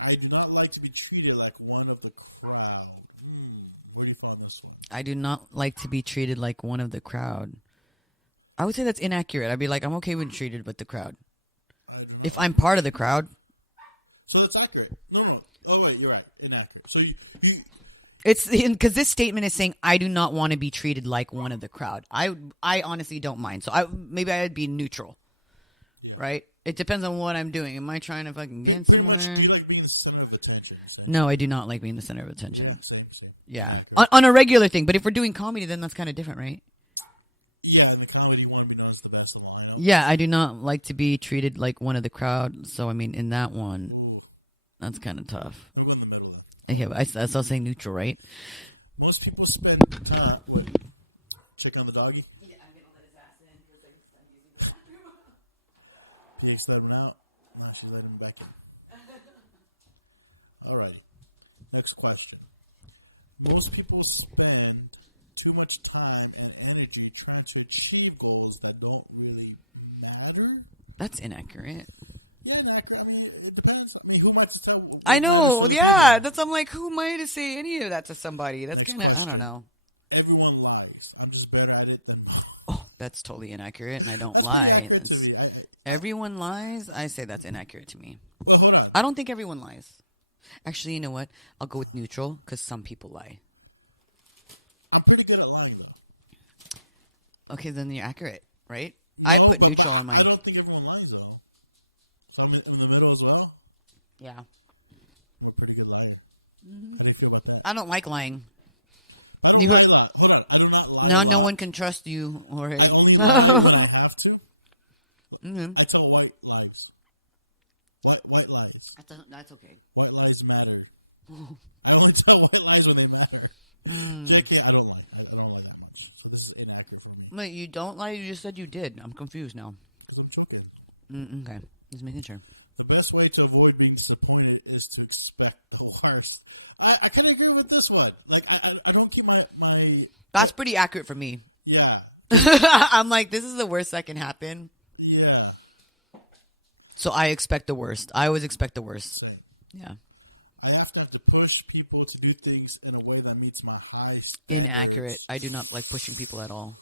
I do not like to be treated like one of the crowd. Where do you find this one? I do not like to be treated like one of the crowd. I would say that's inaccurate. I'd be like, I'm okay with treated with the crowd. If I'm part of the crowd. So that's accurate. No. Oh, wait, you're right. Inaccurate. So you It's because this statement is saying I do not want to be treated like one of the crowd. I honestly don't mind. So maybe I'd be neutral, right? It depends on what I'm doing. Am I trying to fucking get somewhere? Do you like being the center of attention? No, I do not like being the center of attention. Same. Yeah, on a regular thing. But if we're doing comedy, then that's kind of different, right? Yeah, in the comedy, you want to be known as the best of the lineup. Yeah, I do not like to be treated like one of the crowd. So I mean, in that one, that's kind of tough. I'm in the middle. Yeah, but I was saying neutral, right? Most people spend time. What? Check on the doggy. Yeah, I'm gonna let his ass in because I'm using the bathroom. PX let him out. I'm actually letting him back in. Alrighty. Next question. Most people spend too much time and energy trying to achieve goals that don't really matter. That's inaccurate. Yeah, inaccurate. I mean, it depends. I mean, who am I to tell? I know. Yeah, I'm like, who am I to say any of that to somebody? That's kind of, I don't know. Everyone lies. I'm just better at it than most. Oh, that's totally inaccurate, and I don't lie. Everyone lies? I say that's inaccurate to me. Oh, hold on. I don't think everyone lies. Actually, you know what? I'll go with neutral because some people lie. I'm pretty good at lying. Okay, then you're accurate, right? No, I put neutral on mine. I don't think everyone lies, though. So I'm in the middle as well. Yeah. I'm a pretty good liar. How do you feel about that? I don't like lying. I don't You lie heard- a lot. Hold on. I do not lie. Now no one can trust you, Jorge. I only lie when I have to. Mm-hmm. I tell white lies. White lies. That's okay. White lies matter. I only tell white lies when they matter. So I don't lie. I don't lie that much. So this is inaccurate for me. Wait, you don't lie? You just said you did. I'm confused now. Because I'm joking. Okay, just making sure. The best way to avoid being disappointed is to expect the worst. I kind of agree with this one. Like, I don't keep my That's pretty accurate for me. yeah. I'm like, this is the worst that can happen. Yeah. So I expect the worst. I always expect the worst. Same. Yeah. I have to push people to do things in a way that meets my high standards. Inaccurate. I do not like pushing people at all.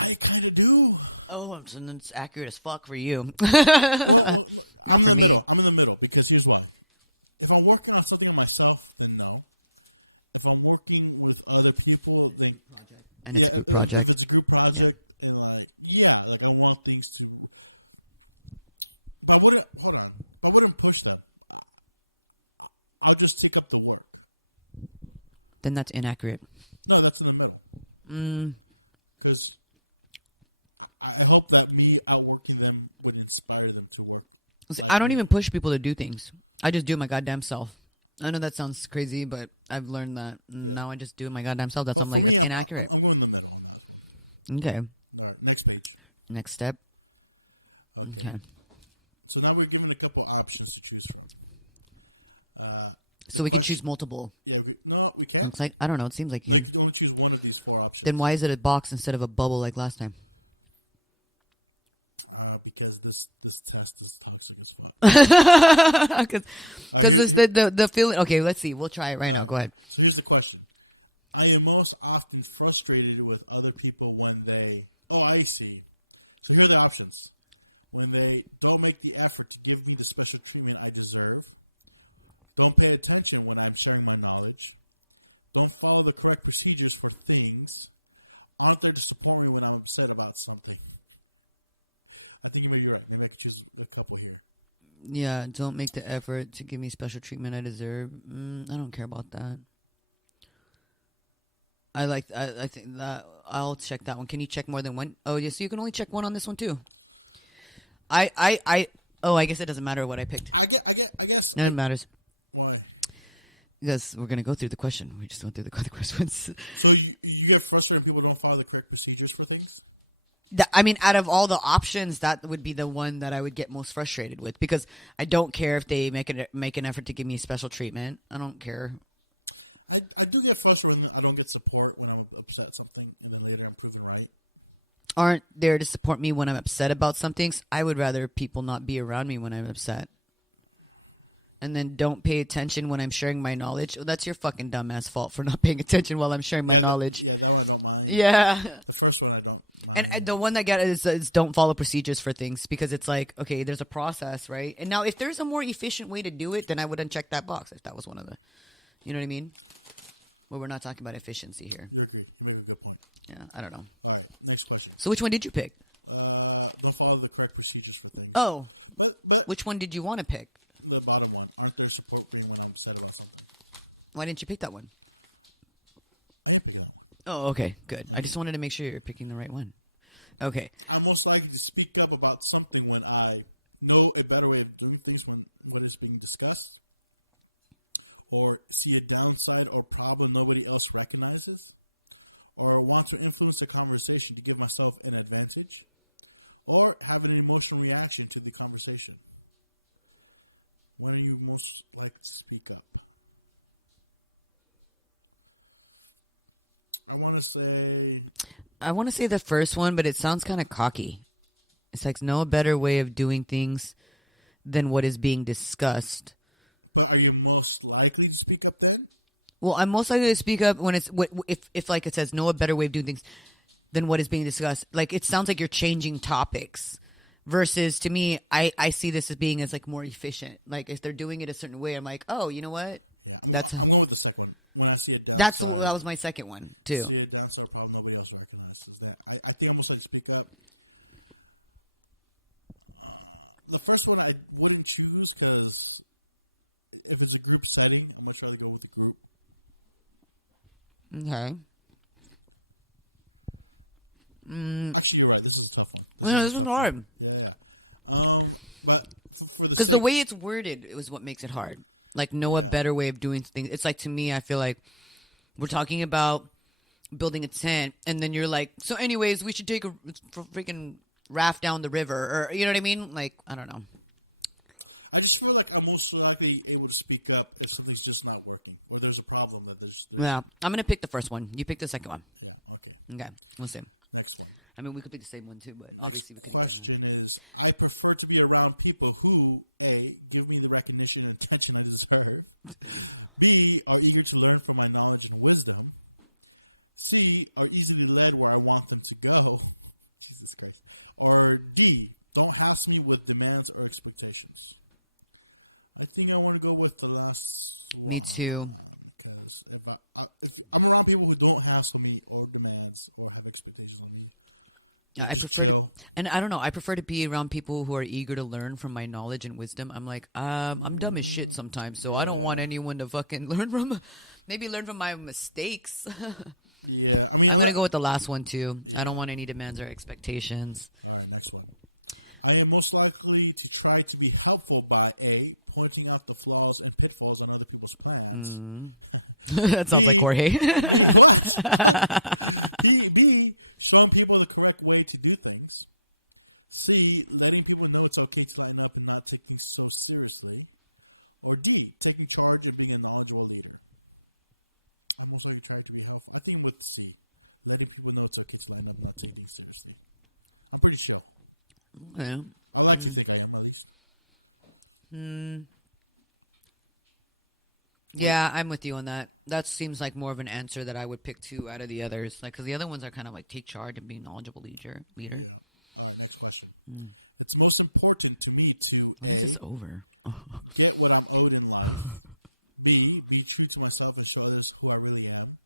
I kind of do. Oh, so then it's accurate as fuck for you. Not for me. I'm in the middle because here's why. If I'm working on something myself, then no. If I'm working with other people, then And it's a group project. It's a group project. Yeah. And like I want things to. But hold on. I wouldn't push them. I'll just take up the work. Then that's inaccurate. No, that's in the middle. Because I hope that me outworking them would inspire them to work. See, I don't even push people to do things. I just do it my goddamn self. I know that sounds crazy, but I've learned that now I just do it my goddamn self. That's why I'm like, that's inaccurate. I'm in the middle. Okay. All right, next page. Next step. Okay. So now we're given a couple options to choose from. So we can choose multiple. Yeah, we can't. Looks like, I don't know. It seems like you We can. can only choose one of these four options. Then why is it a box instead of a bubble like last time? Because this test is toxic as fuck. Because the feeling. Okay, let's see. We'll try it right now. Go ahead. So here's the question. I am most often frustrated with other people when they... Oh, I see. So here are the options. When they don't make the effort to give me the special treatment I deserve. Don't pay attention when I'm sharing my knowledge. Don't follow the correct procedures for things. Aren't there to support me when I'm upset about something? I think maybe you're right. Maybe I could choose a couple here. Yeah, don't make the effort to give me special treatment I deserve. I don't care about that. I think that I'll check that one. Can you check more than one? Oh, yes, you can only check one on this one too. I guess it doesn't matter what I picked. I guess. None of it matters. Why? Because we're gonna go through the question. We just went through the questions. So you get frustrated when people don't follow the correct procedures for things? I mean, out of all the options, that would be the one that I would get most frustrated with because I don't care if they make an effort to give me special treatment. I don't care. I do get frustrated when I don't get support when I'm upset at something, and then later I'm proven right. Aren't there to support me when I'm upset about some things? I would rather people not be around me when I'm upset. And then don't pay attention when I'm sharing my knowledge. Well, that's your fucking dumbass fault for not paying attention while I'm sharing my knowledge. Yeah, that one I don't mind. Yeah. The first one I don't And the one that got is don't follow procedures for things because it's like, okay, there's a process, right? And now if there's a more efficient way to do it, then I would uncheck that box if that was one of the, you know what I mean? Well, we're not talking about efficiency here. You make a good point. Yeah, I don't know. All right, next question. So which one did you pick? They'll follow the correct procedures for things. Oh, But which one did you want to pick? the bottom one. Aren't there support being when I'm upset about something? Why didn't you pick that one? I ain't picking. Oh, okay, good. I just wanted to make sure you're picking the right one. Okay. I'm most likely to speak up about something when I know a better way of doing things when what is being discussed, or see a downside or problem nobody else recognizes, or want to influence a conversation to give myself an advantage, or have an emotional reaction to the conversation. When are you most likely to speak up? I want to say the first one, but it sounds kind of cocky. It's like no better way of doing things than what is being discussed. But are you most likely to speak up then? Well, I'm most likely to speak up when it's if like it says no a better way of doing things than what is being discussed. Like it sounds like you're changing topics. Versus to me, I see this as being as like more efficient. Like if they're doing it a certain way, I'm like, oh, you know what? That's I'm going with the second one. When I see it done, that was my second one too. see it done, so problem nobody else recognizes that. I think I almost like to speak up. The first one I wouldn't choose because if it's a group setting, I'd much rather go with the group. Okay. Actually, you're right. This is a tough one. No, this one's hard But for because the way it's worded is what makes it hard. Like know a better way of doing things. It's like to me, I feel like we're talking about building a tent, and then you're like, so anyways, we should take a freaking raft down the river, or you know what I mean? Like I don't know. I just feel like I'm most likely able to speak up if it's just not working, or there's a problem that there's. Yeah, I'm gonna pick the first one. You pick the second one. Okay. Okay, we'll see. Next one. I mean, we could pick the same one too, but obviously we couldn't get Question is, I prefer to be around people who, A, give me the recognition and attention I deserve, B, are eager to learn from my knowledge and wisdom, C, are easily led where I want them to go, Jesus Christ, or D, don't hassle me with demands or expectations. I think I want to go with the last one. Me too. Because if I'm around people who don't hassle me or demands or have expectations on me. Yeah, I prefer to, and I don't know. I prefer to be around people who are eager to learn from my knowledge and wisdom. I'm like, I'm dumb as shit sometimes, so I don't want anyone to fucking learn from my mistakes. Yeah, I'm gonna go with the last one too. I don't want any demands or expectations. I am most likely to try to be helpful by A, pointing out the flaws and pitfalls on other people's plans. That sounds like Jorge. B, showing people the correct way to do things. C, letting people know it's okay to line up and not take things so seriously. Or D, taking charge and being a knowledgeable leader. I'm most likely trying to be helpful. I think with C, letting people know it's okay to line up and not take things seriously. I'm pretty sure. Yeah. I like to think I am at least. Yeah, I'm with you on that. That seems like more of an answer that I would pick two out of the others. Like, because the other ones are kind of like take charge and be a knowledgeable leader. Next question. It's most important to me to When is this over? get what I'm owed in life. B, be true to myself and show others who I really am.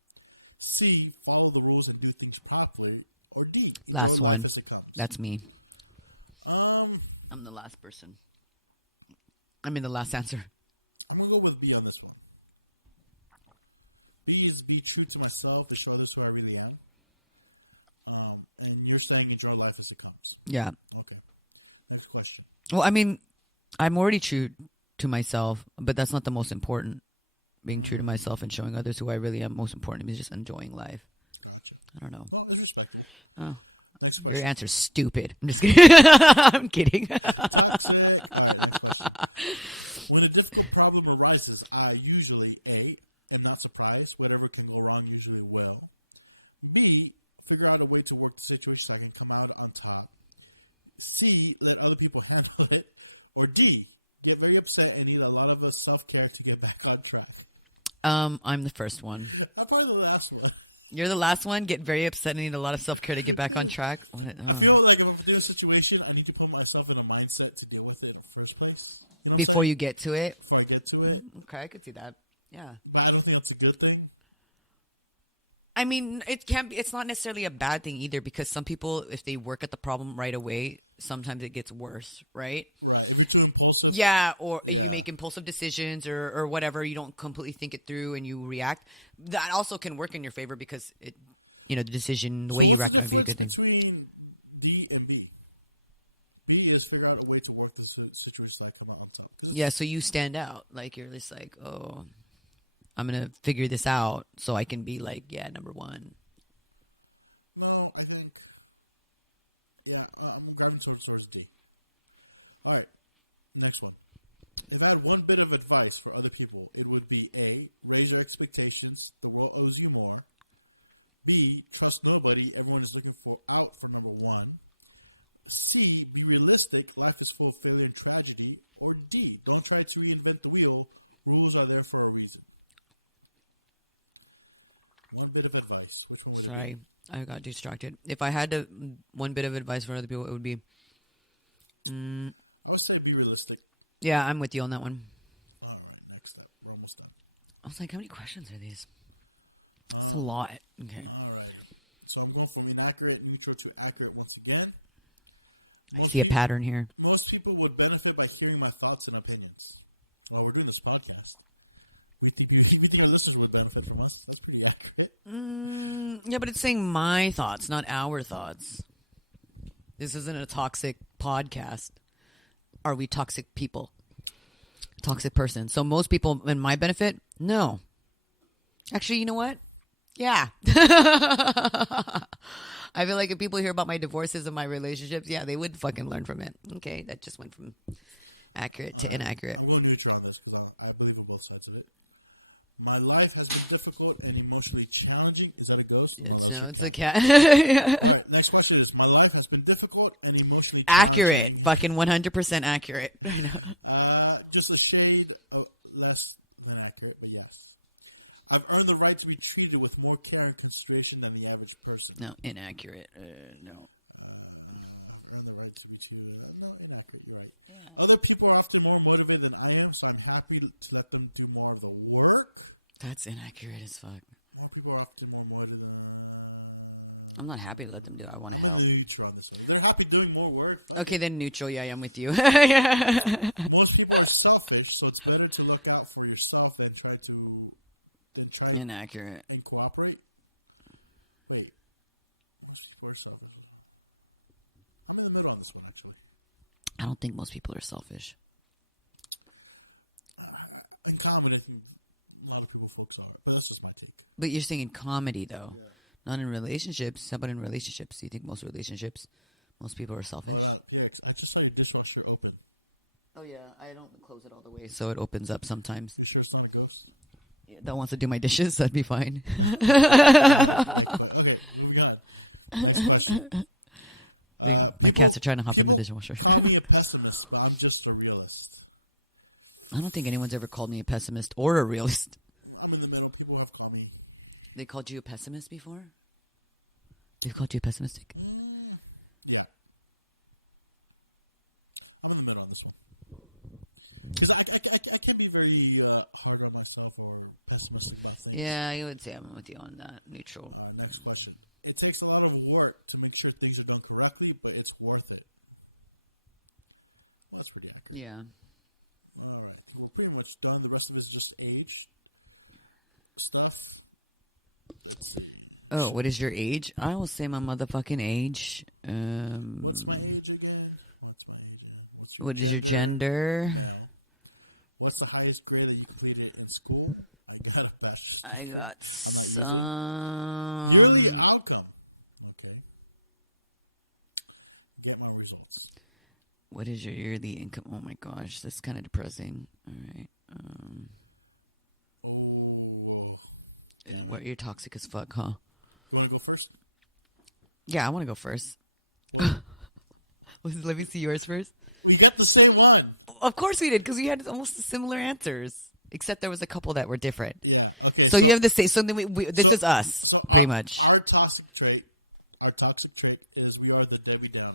C, follow the rules and do things properly. Or D, Last enjoy life one. as it comes. That's me. I'm the last person. I mean, the last answer. I'm going to go with B on this one. B is be true to myself and show others who I really am. And you're saying enjoy life as it comes. Yeah. Okay. Next question. Well, I mean, I'm already true to myself, but that's not the most important. Being true to myself and showing others who I really am, most important to me is just enjoying life. Gotcha. I don't know. Well, there's respect. Oh, Next your question. answer's stupid. I'm just kidding. I'm kidding. Next question. When a difficult problem arises, I usually A, am not surprised. Whatever can go wrong usually will. B, figure out a way to work the situation so I can come out on top. C, let other people handle it. Or D, get very upset and need a lot of self-care to get back on track. I'm the first one. I'm probably the last one. You're the last one. Get very upset and need a lot of self-care to get back on track. I feel like if I'm in a situation, I need to put myself in a mindset to deal with it in the first place. You know Before you get to it. Before I get to it. Okay, I could see that. Yeah. But I don't think that's a good thing. I mean, it can't be. It's not necessarily a bad thing either, because some people, if they work at the problem right away, sometimes it gets worse, right? Right. If you're too impulsive. Yeah, or you make impulsive decisions or whatever. You don't completely think it through and you react. That also can work in your favor because it, the decision, the way you react might be a good thing. Between D and B. B is figure out a way to work this situation that come out on top. Yeah, so you stand out. Like, you're just like, oh, I'm going to figure this out so I can be like, yeah, number one. No, I think, I'm grabbing towards D. All right, next one. If I had one bit of advice for other people, it would be A, raise your expectations. The world owes you more. B, trust nobody. Everyone is looking out for number one. C, be realistic. Life is full of failure and tragedy. Or D, don't try to reinvent the wheel. Rules are there for a reason. One bit of advice. Sorry, I got distracted. If I had one bit of advice for other people, it would be... I would say be realistic. Yeah, I'm with you on that one. All right, next up. We're almost done. I was like, how many questions are these? That's a lot. Okay. All right. So I'm going from inaccurate, neutral to accurate once again. I see a pattern here. Most people would benefit by hearing my thoughts and opinions. While we're doing this podcast, we think our listeners would benefit from us. That's pretty accurate. Yeah, but it's saying my thoughts, not our thoughts. This isn't a toxic podcast. Are we toxic people? Toxic person. So most people, in my benefit, no. Actually, you know what? Yeah. I feel like if people hear about my divorces and my relationships, yeah, they would fucking learn from it. Okay, that just went from accurate to inaccurate. I will neutral on this because I believe in both sides of it. My life has been difficult and emotionally challenging. Is that a ghost? No, it's a cat. Right, next question is, my life has been difficult and emotionally accurate. Fucking 100% accurate. I know. Just a shade less than accurate, but yes. I've earned the right to be treated with more care and consideration than the average person. No, inaccurate. No. I've earned the right to be treated. No, inaccurate. You're right. Yeah. Other people are often more motivated than I am, so I'm happy to let them do more of the work. That's inaccurate as fuck. More people are often more motivated. I'm not happy to let them do it. I want to help. They're happy doing more work. Okay, then neutral. Yeah, I'm with you. Most people are selfish, so it's better to look out for yourself than try inaccurate. And cooperate. Wait, most people are selfish. I'm in the middle on this one, actually. I don't think most people are selfish. In comedy, I think a lot of people folks are. But that's just my take. But you're saying in comedy, though. Yeah. Not in relationships. How about in relationships? Do you think most people are selfish? Yeah, I just saw your dishwasher open. Oh, yeah. I don't close it all the way, so it opens up sometimes. You sure it's not a ghost? Yeah, that wants to do my dishes, that'd be fine. Okay, we got it. Next question. My cats are trying to hop in the dishwasher. Call me a pessimist, but I'm just a realist. I don't think anyone's ever called me a pessimist or a realist. I'm in the middle. People have called me. They called you a pessimist before? They've called you pessimistic? Yeah. I'm in the middle on this one. Because I can be very hard on myself or pessimistic. Yeah, I would say I'm with you on that. Neutral. Next question. It takes a lot of work to make sure things are done correctly, but it's worth it. That's pretty accurate. Yeah. All right. So we're pretty much done. The rest of it is just age stuff. Oh, what is your age? I will say my motherfucking age. What's my age again? What is your gender? What's the highest grade that you completed in school? I got some... Yearly outcome. Okay. Get my results. What is your yearly income? Oh my gosh, that's kind of depressing. All right. What, you're toxic as fuck, huh? You want to go first? Yeah, I want to go first. Let me see yours first. We got the same one. Of course we did, because we had almost similar answers. Except there was a couple that were different. Yeah. Okay, So you have the same. So then this is us, so pretty much. Our toxic trait is we are the Debbie Downer.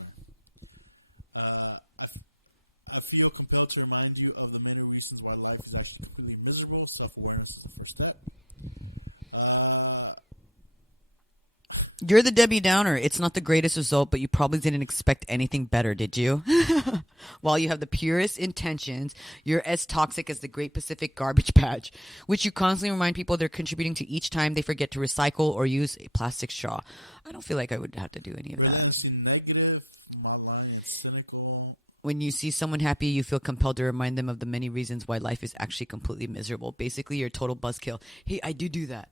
I feel compelled to remind you of the many reasons why life is actually completely miserable. Self-awareness is the first step. You're the Debbie Downer. It's not the greatest result, but you probably didn't expect anything better, did you? While you have the purest intentions, you're as toxic as the Great Pacific Garbage Patch, which you constantly remind people they're contributing to each time they forget to recycle or use a plastic straw. I don't feel like I would have to do any of that. Negative, cynical. When you see someone happy, you feel compelled to remind them of the many reasons why life is actually completely miserable. Basically, you're a total buzzkill. Hey, I do that.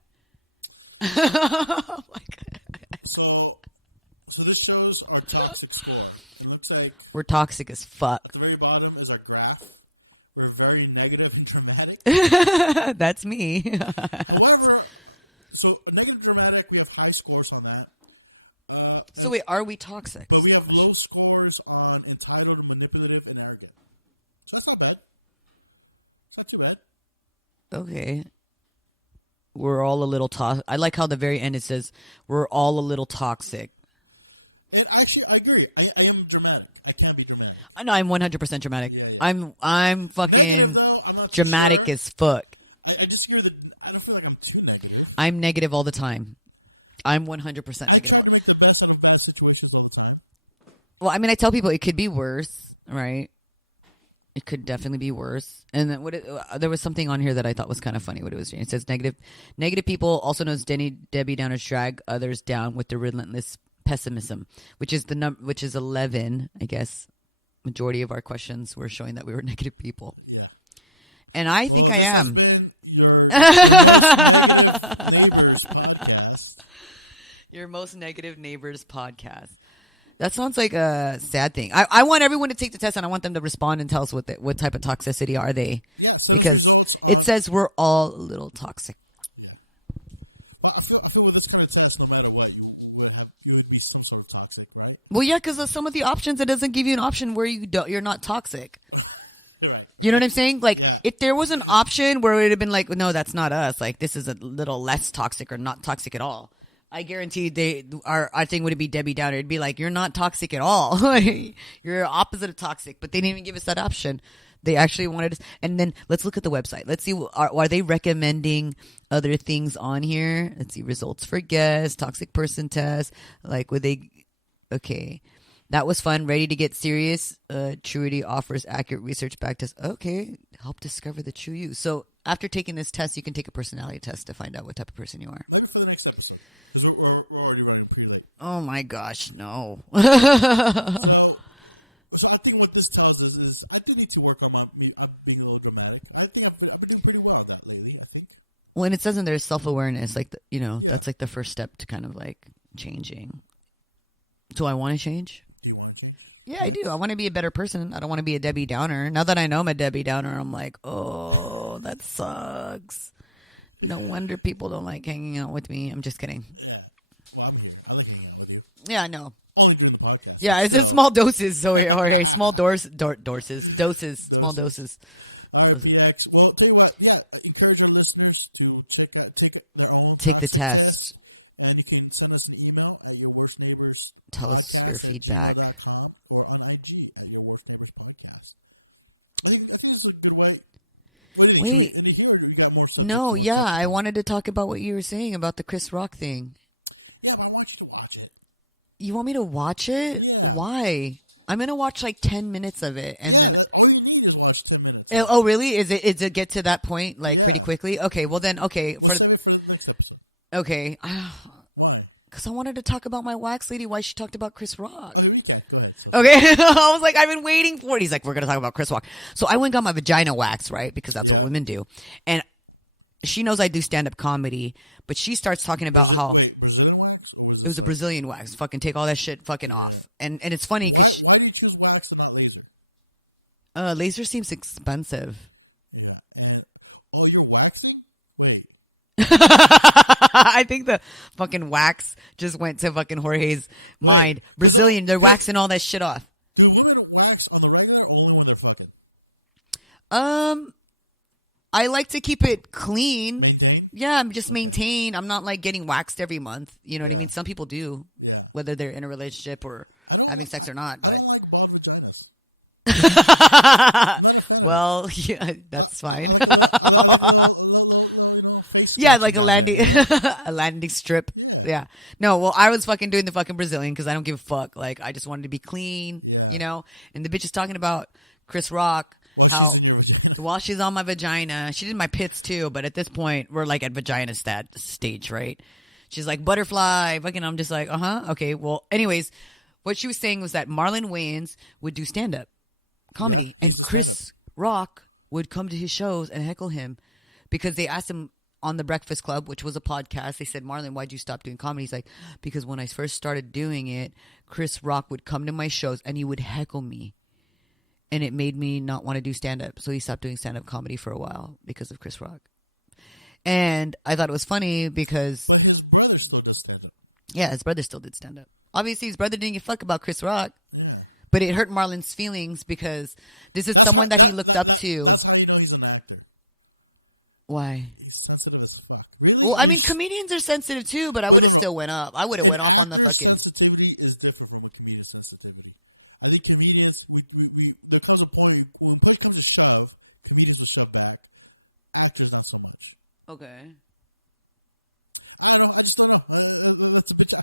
Oh my God. So this shows our toxic score. It looks like we're toxic as fuck. At the very bottom is our graph. We're very negative and dramatic. That's me. However, so negative dramatic, we have high scores on that. So wait, are we toxic? But we have low scores on entitled, manipulative, and arrogant. That's not bad. It's not too bad. Okay. We're all a little toxic. I like how the very end it says, we're all a little toxic. And actually, I agree. I am dramatic. I can't be dramatic. I know I'm 100% dramatic. Yeah. I'm fucking dramatic as fuck. I just hear that I don't feel like I'm too negative. I'm negative all the time. I'm 100% negative. I can't make the best out of bad situations all the time. Well, I mean, I tell people it could be worse, right? It could definitely be worse. And then there was something on here that I thought was kind of funny. What it was doing. It says negative people, also known as Debbie Downers, drag others down with their relentless pessimism, which is 11, I guess. Majority of our questions were showing that we were negative people, yeah. And I think I am. Your most negative neighbors podcast. That sounds like a sad thing. I want everyone to take the test, and I want them to respond and tell us what type of toxicity are they, because it says we're all a little toxic. I feel with this kind of test, no matter what, you would be some sort of toxic, right? Well, yeah, because of some of the options, it doesn't give you an option where you're not toxic. You know what I'm saying? Like, if there was an option where it would have been like, no, that's not us. Like, this is a little less toxic or not toxic at all. I guarantee our thing wouldn't be Debbie Downer. It'd be like, you're not toxic at all. You're opposite of toxic. But they didn't even give us that option. They actually wanted us. And then let's look at the website. Let's see, are they recommending other things on here? Let's see, results for guests, toxic person test. Like, would they, okay. That was fun. Ready to get serious? Truity offers accurate research back test. Okay. Help discover the true you. So after taking this test, you can take a personality test to find out what type of person you are. Look for the next episode. We're already running pretty late. Oh my gosh, no. So I think what this tells us is I do need to work on being a little dramatic. I think I've been doing pretty well on that lately, I think. Well, and it says in there self-awareness, like, that's like the first step to kind of like changing. Do I want to change? Yeah, I do. I want to be a better person. I don't want to be a Debbie Downer. Now that I know I'm a Debbie Downer, I'm like, oh, that sucks. No wonder people don't like hanging out with me. I'm just kidding. Yeah, I know. Yeah, it's in small doses. So, Jorge, small doses, small doses. Take the test. And you can send us an email at your worst neighbors. Tell us your feedback. Or on IG at your worst neighbors podcast. Wait. No, yeah, I wanted to talk about what you were saying about the Chris Rock thing. Yeah, I want you to watch it. You want me to watch it? Yeah. Why? I'm gonna watch like 10 minutes of it, and then. All you need is watch 10 minutes. Oh, really? Is it get to that point like pretty quickly? Okay, well then, okay okay. Because I wanted to talk about my wax lady. Why she talked about Chris Rock? Okay, I was like, I've been waiting for it. He's like, we're gonna talk about Chris Rock. So I went and got my vagina wax, right? Because that's what women do, and. She knows I do stand-up comedy, but she starts talking about how it was a Brazilian wax. Fucking take all that shit fucking off. And it's funny because why do you choose wax and not laser? Laser seems expensive. Yeah. Oh, you're waxing? Wait. I think the fucking wax just went to fucking Jorge's mind. Brazilian, they're waxing all that shit off. Do women wax on the regular or only when they're fucking? I like to keep it clean. Maintain? Yeah, I'm just maintain. I'm not like getting waxed every month. You know what I mean? Some people do, whether they're in a relationship or having sex or not. But well, yeah, that's fine. Yeah, like a landing, a landing strip. Yeah. No, well, I was fucking doing the fucking Brazilian because I don't give a fuck. Like, I just wanted to be clean, you know. And the bitch is talking about Chris Rock, how while she's on my vagina, she did my pits too. But at this point, we're like at vagina stage, right? She's like butterfly, fucking. I'm just like, okay. Well, anyways, what she was saying was that Marlon Wayans would do stand up comedy, and Chris Rock would come to his shows and heckle him because they asked him on the Breakfast Club, which was a podcast. They said, Marlon, why'd you stop doing comedy? He's like, because when I first started doing it, Chris Rock would come to my shows and he would heckle me. And it made me not want to do stand-up. So he stopped doing stand-up comedy for a while because of Chris Rock. And I thought it was funny because... his brother still does stand-up. Yeah, his brother still did stand-up. Obviously, his brother didn't give a fuck about Chris Rock. But it hurt Marlon's feelings because this is someone that he looked up to. That's how you know he's an actor. Why? He's sensitive as fuck. Really? Well, I mean, comedians are sensitive too, but I would have still went up. I would have went off on the fucking... Sensitivity is different from a comedian's sensitivity. I think comedians, there comes a point when it comes to shove, comedians will shove back. Actors, not so much. Okay. I just don't know. That's a bitch.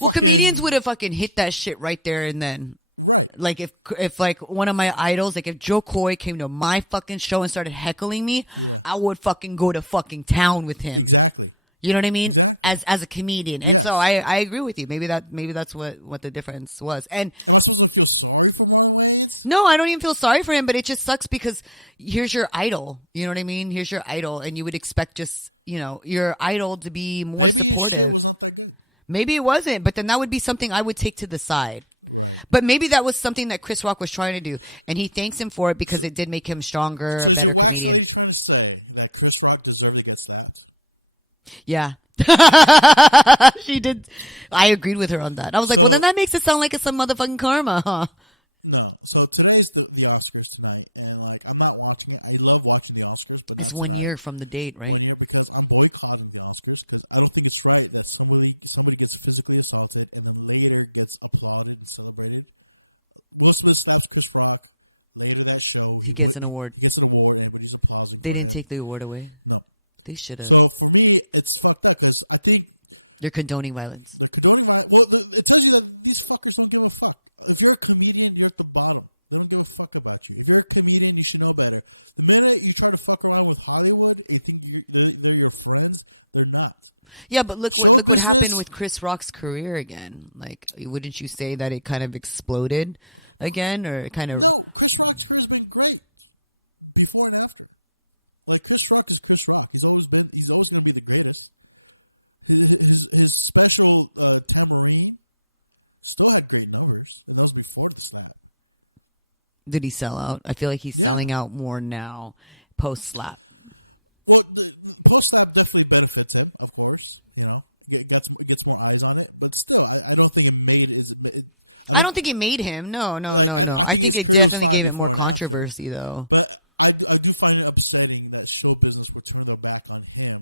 Well, comedians would have fucking hit that shit right there and then. Right. Like if like one of my idols, like if Joe Coy came to my fucking show and started heckling me, I would fucking go to fucking town with him. Exactly. You know what I mean? As a comedian. And so I agree with you. Maybe that's what the difference was. And Am I supposed to feel sorry for Marlon Wayans? no, I don't even feel sorry for him, but it just sucks because here's your idol. You know what I mean? Here's your idol, and you would expect just, your idol to be more supportive. Maybe it wasn't, but then that would be something I would take to the side. But maybe that was something that Chris Rock was trying to do, and he thanks him for it because it did make him stronger, a better comedian. Are you trying to say that Chris Rock deserved to get slapped? Yeah. She did. I agreed with her on that. I was like, well, then that makes it sound like it's some motherfucking karma, huh? No. So today's the Oscars tonight, and I'm not watching it. I love watching the Oscars. It's 1 year from the date, right? Because I'm boycotting the Oscars because I don't think it's right that somebody gets physically assaulted and then later gets applauded and celebrated. Will Smith slaps Chris Rock later that show. He gets an award. Gets an award, everybody's applauding. They didn't take the award away. No. They should have. So for me, it's fucked up because I think They're condoning violence. it tells you that these fuckers don't give a fuck. If you're a comedian, you're at the bottom. They don't give a fuck about you. If you're a comedian, you should know better. The minute you try to fuck around with Hollywood, you think they're your friends. They're not. Yeah, but look what happened with Chris Rock's career again. Like, wouldn't you say that it kind of exploded again, or it kind of? No, Chris Rock's career's been great before and after. Like Chris Rock is Chris Rock. He's always going to be the greatest. His special Tamarine still had great numbers. That was before the slap. Did he sell out? I feel like he's selling out more now, post slap. Well, the post slap definitely benefits him, of course. He gets more eyes on it. But still, I don't think it made his. I don't think it made him. No. I think it definitely gave it more controversy, though. But I do find it upsetting that show business would turn their back on him.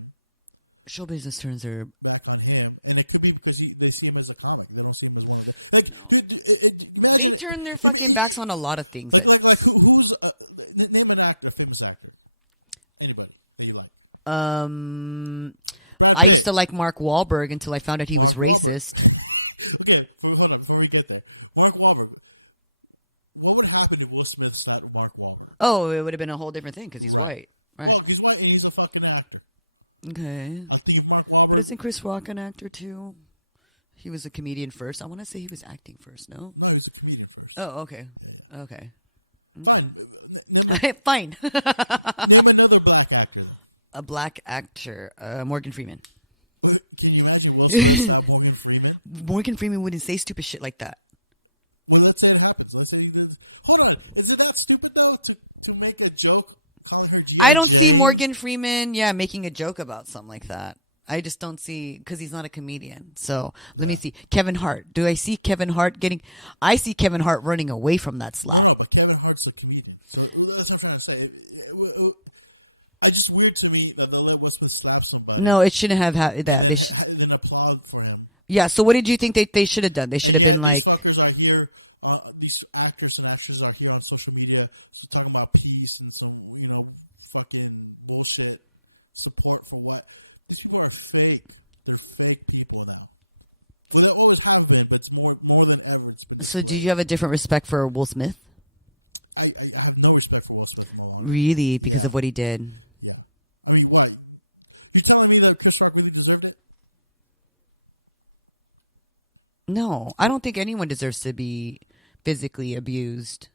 Show business turns are. Back on him. And it could be because they see him as a comic. They don't see him as a... They turn their fucking backs on a lot of things. Like who's... Name an actor, famous actor. Anybody. I used to like Mark Wahlberg until I found out he was racist. Okay, before we get there. Mark Wahlberg. What would happen if Will Smith slapped Mark Wahlberg? Oh, it would have been a whole different thing because he's white. Right. Well, he's white and he's a fucking actor. Okay. I think Mark Wahlberg... But isn't Chris Rock an actor too? He was a comedian first. I want to say he was acting first, no? I was a comedian first. Oh, okay. Okay. Fine. Fine. Name another black actor. A black actor. Morgan Freeman. Can you imagine Will Smith slap Morgan Freeman? Morgan Freeman wouldn't say stupid shit like that. Well, let's say it happens. Let's say he does. Hold on. Is it that stupid, though, to make a joke? I don't see Morgan Freeman, making a joke about something like that. I just don't see, because he's not a comedian. So, let me see. Kevin Hart. Do I see Kevin Hart getting... I see Kevin Hart running away from that slap. No, but Kevin Hart's a comedian. So that's what I'm trying to say. It's just weird to me that they let Will Smith slap somebody. No, it shouldn't have that. They should. And then applaud for him. Yeah. So what did you think they should have done? They should have been like. These are here, these actors and actresses are here on social media talking about peace and some, fucking bullshit support for what. These people are fake. They're fake people now. They always have been, but it's more than ever. So did you have a different respect for Will Smith? I have no respect for Will Smith. Really? Because of what he did? Yeah. Wait, what? You telling me that Chris Rock really deserved it? No, I don't think anyone deserves to be physically abused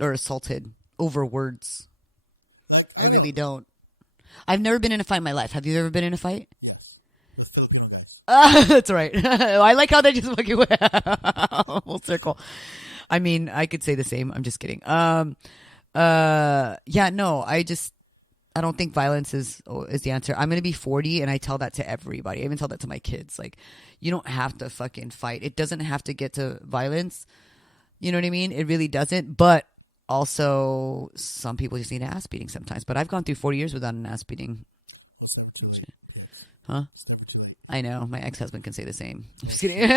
or assaulted over words. I really don't. I've never been in a fight in my life. Have you ever been in a fight? Yes. That's right. I like how they just fucking went full circle. I mean, I could say the same. I'm just kidding. Yeah, no, I don't think violence is the answer. I'm going to be 40 and I tell that to everybody. I even tell that to my kids. Like, you don't have to fucking fight. It doesn't have to get to violence. You know what I mean? It really doesn't. But also, some people just need an ass beating sometimes. But I've gone through 40 years without an ass beating. Huh? I know. My ex-husband can say the same. I'm just kidding.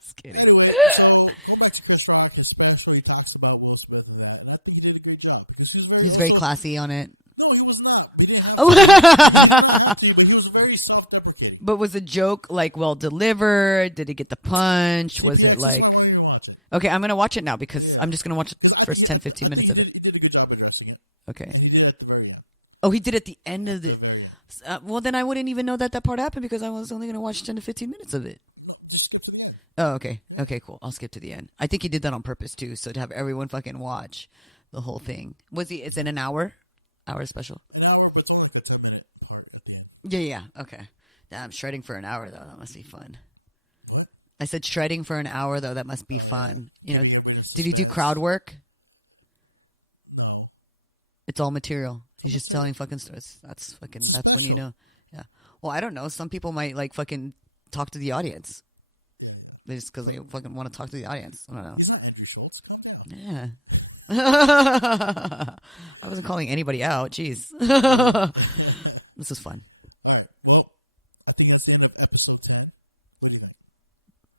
Just kidding. Anyway, so going back to Chris Rock, especially he talks about Will Smith and that. I think he did a great job. He's very classy on it. No, he was not. He was very self-deprecating. But was the joke like well delivered? Did it get the punch? Was it like... Okay, I'm going to watch it now because I'm just going to watch the first 10, 15 minutes of it. He did a good job addressing it. Okay. He did it at the very end. Oh, he did at the end of the... well, then I wouldn't even know that part happened because I was only going to watch 10 to 15 minutes of it. Just skip to the end. Oh, okay. Okay, cool. I'll skip to the end. I think he did that on purpose too, so to have everyone fucking watch the whole thing. It's in an hour? Hour special? An hour, but it's only like a 10-minute. Yeah. Okay. Damn, shredding for an hour though. That must be fun. I said shredding for an hour though. That must be fun. Did he do crowd work? No. It's all material. He's just telling fucking stories. That's when you know. Yeah. Well, I don't know. Some people might like fucking talk to the audience. Just because they fucking want to talk to the audience. I don't know. Yeah. I wasn't calling anybody out. Jeez. This is fun. All right. Well, I think that's the end of episode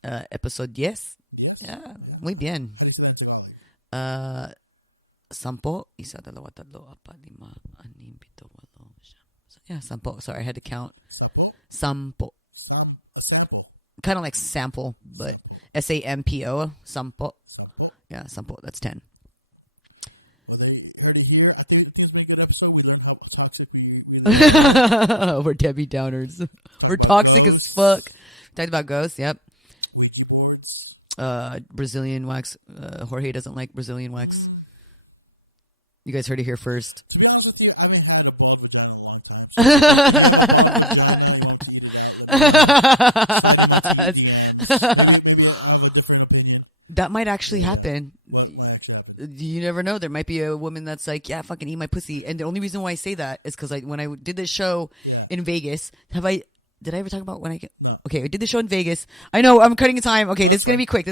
10. Episode 10? Yes. Yeah. Muy bien. Sampo, isa, dalawa, tatlo, apat, lima, anim, pito, walo, siyam. Yeah, sampo. Sorry, I had to count. Sampo. Kind of like sample, but SAMPO. Sampo. Yeah, sampo. That's 10. We're Debbie Downers. We're toxic as fuck. Talked about ghosts. Yep. Brazilian wax. Jorge doesn't like Brazilian wax. You guys heard it here first. To be honest with you, I haven't had a ball for that in a long time. That might actually happen. You never know. There might be a woman that's like, yeah, fucking eat my pussy. And the only reason why I say that is because when I did this show in Vegas, did I ever talk about okay, I did the show in Vegas. I know, I'm cutting time. Okay, this is going to be quick.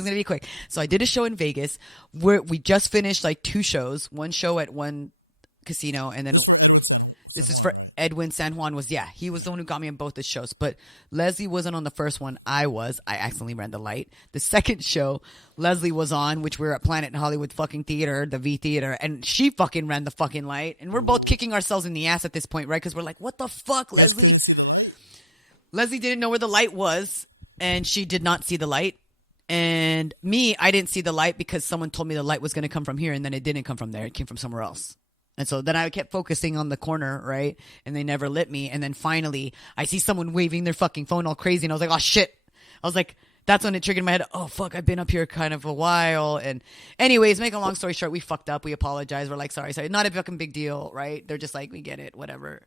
So I did a show in Vegas where we just finished like 2 shows. One show at one casino and then this is for Edwin San Juan he was the one who got me on both the shows. But Leslie wasn't on the first one. I accidentally ran the light. The second show, Leslie was on, which we were at Planet Hollywood fucking theater, the V theater, and she fucking ran the fucking light. And we're both kicking ourselves in the ass at this point, right? Because we're like, what the fuck, Leslie? Leslie didn't know where the light was, and she did not see the light. And me, I didn't see the light because someone told me the light was going to come from here, and then it didn't come from there. It came from somewhere else. And so then I kept focusing on the corner, right? And they never lit me. And then finally, I see someone waving their fucking phone all crazy, and I was like, oh, shit. I was like, that's when it triggered in my head. Oh, fuck, I've been up here kind of a while. And anyways, make a long story short, we fucked up. We apologized. We're like, sorry. Not a fucking big deal, right? They're just like, we get it, whatever.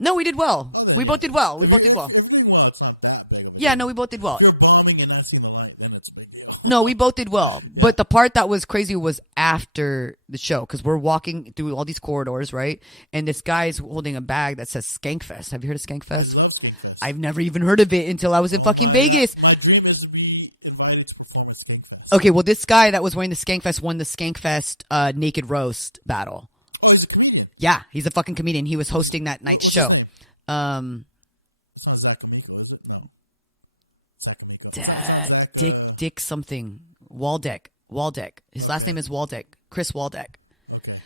No, we did well. We both did well. Yeah, no, we both did well. No, we both did well. But the part that was crazy was after the show because we're walking through all these corridors, right? And this guy's holding a bag that says Skankfest. Have you heard of Skankfest? I've never even heard of it until I was in fucking Vegas. My dream is to be invited to perform at Skankfest. Okay, well, this guy that was wearing the Skankfest won the Skankfest naked roast battle. Oh, he's a comedian. Yeah, he's a fucking comedian. He was hosting that night's show. Dick something. Waldeck. His last name is Waldeck. Chris Waldeck.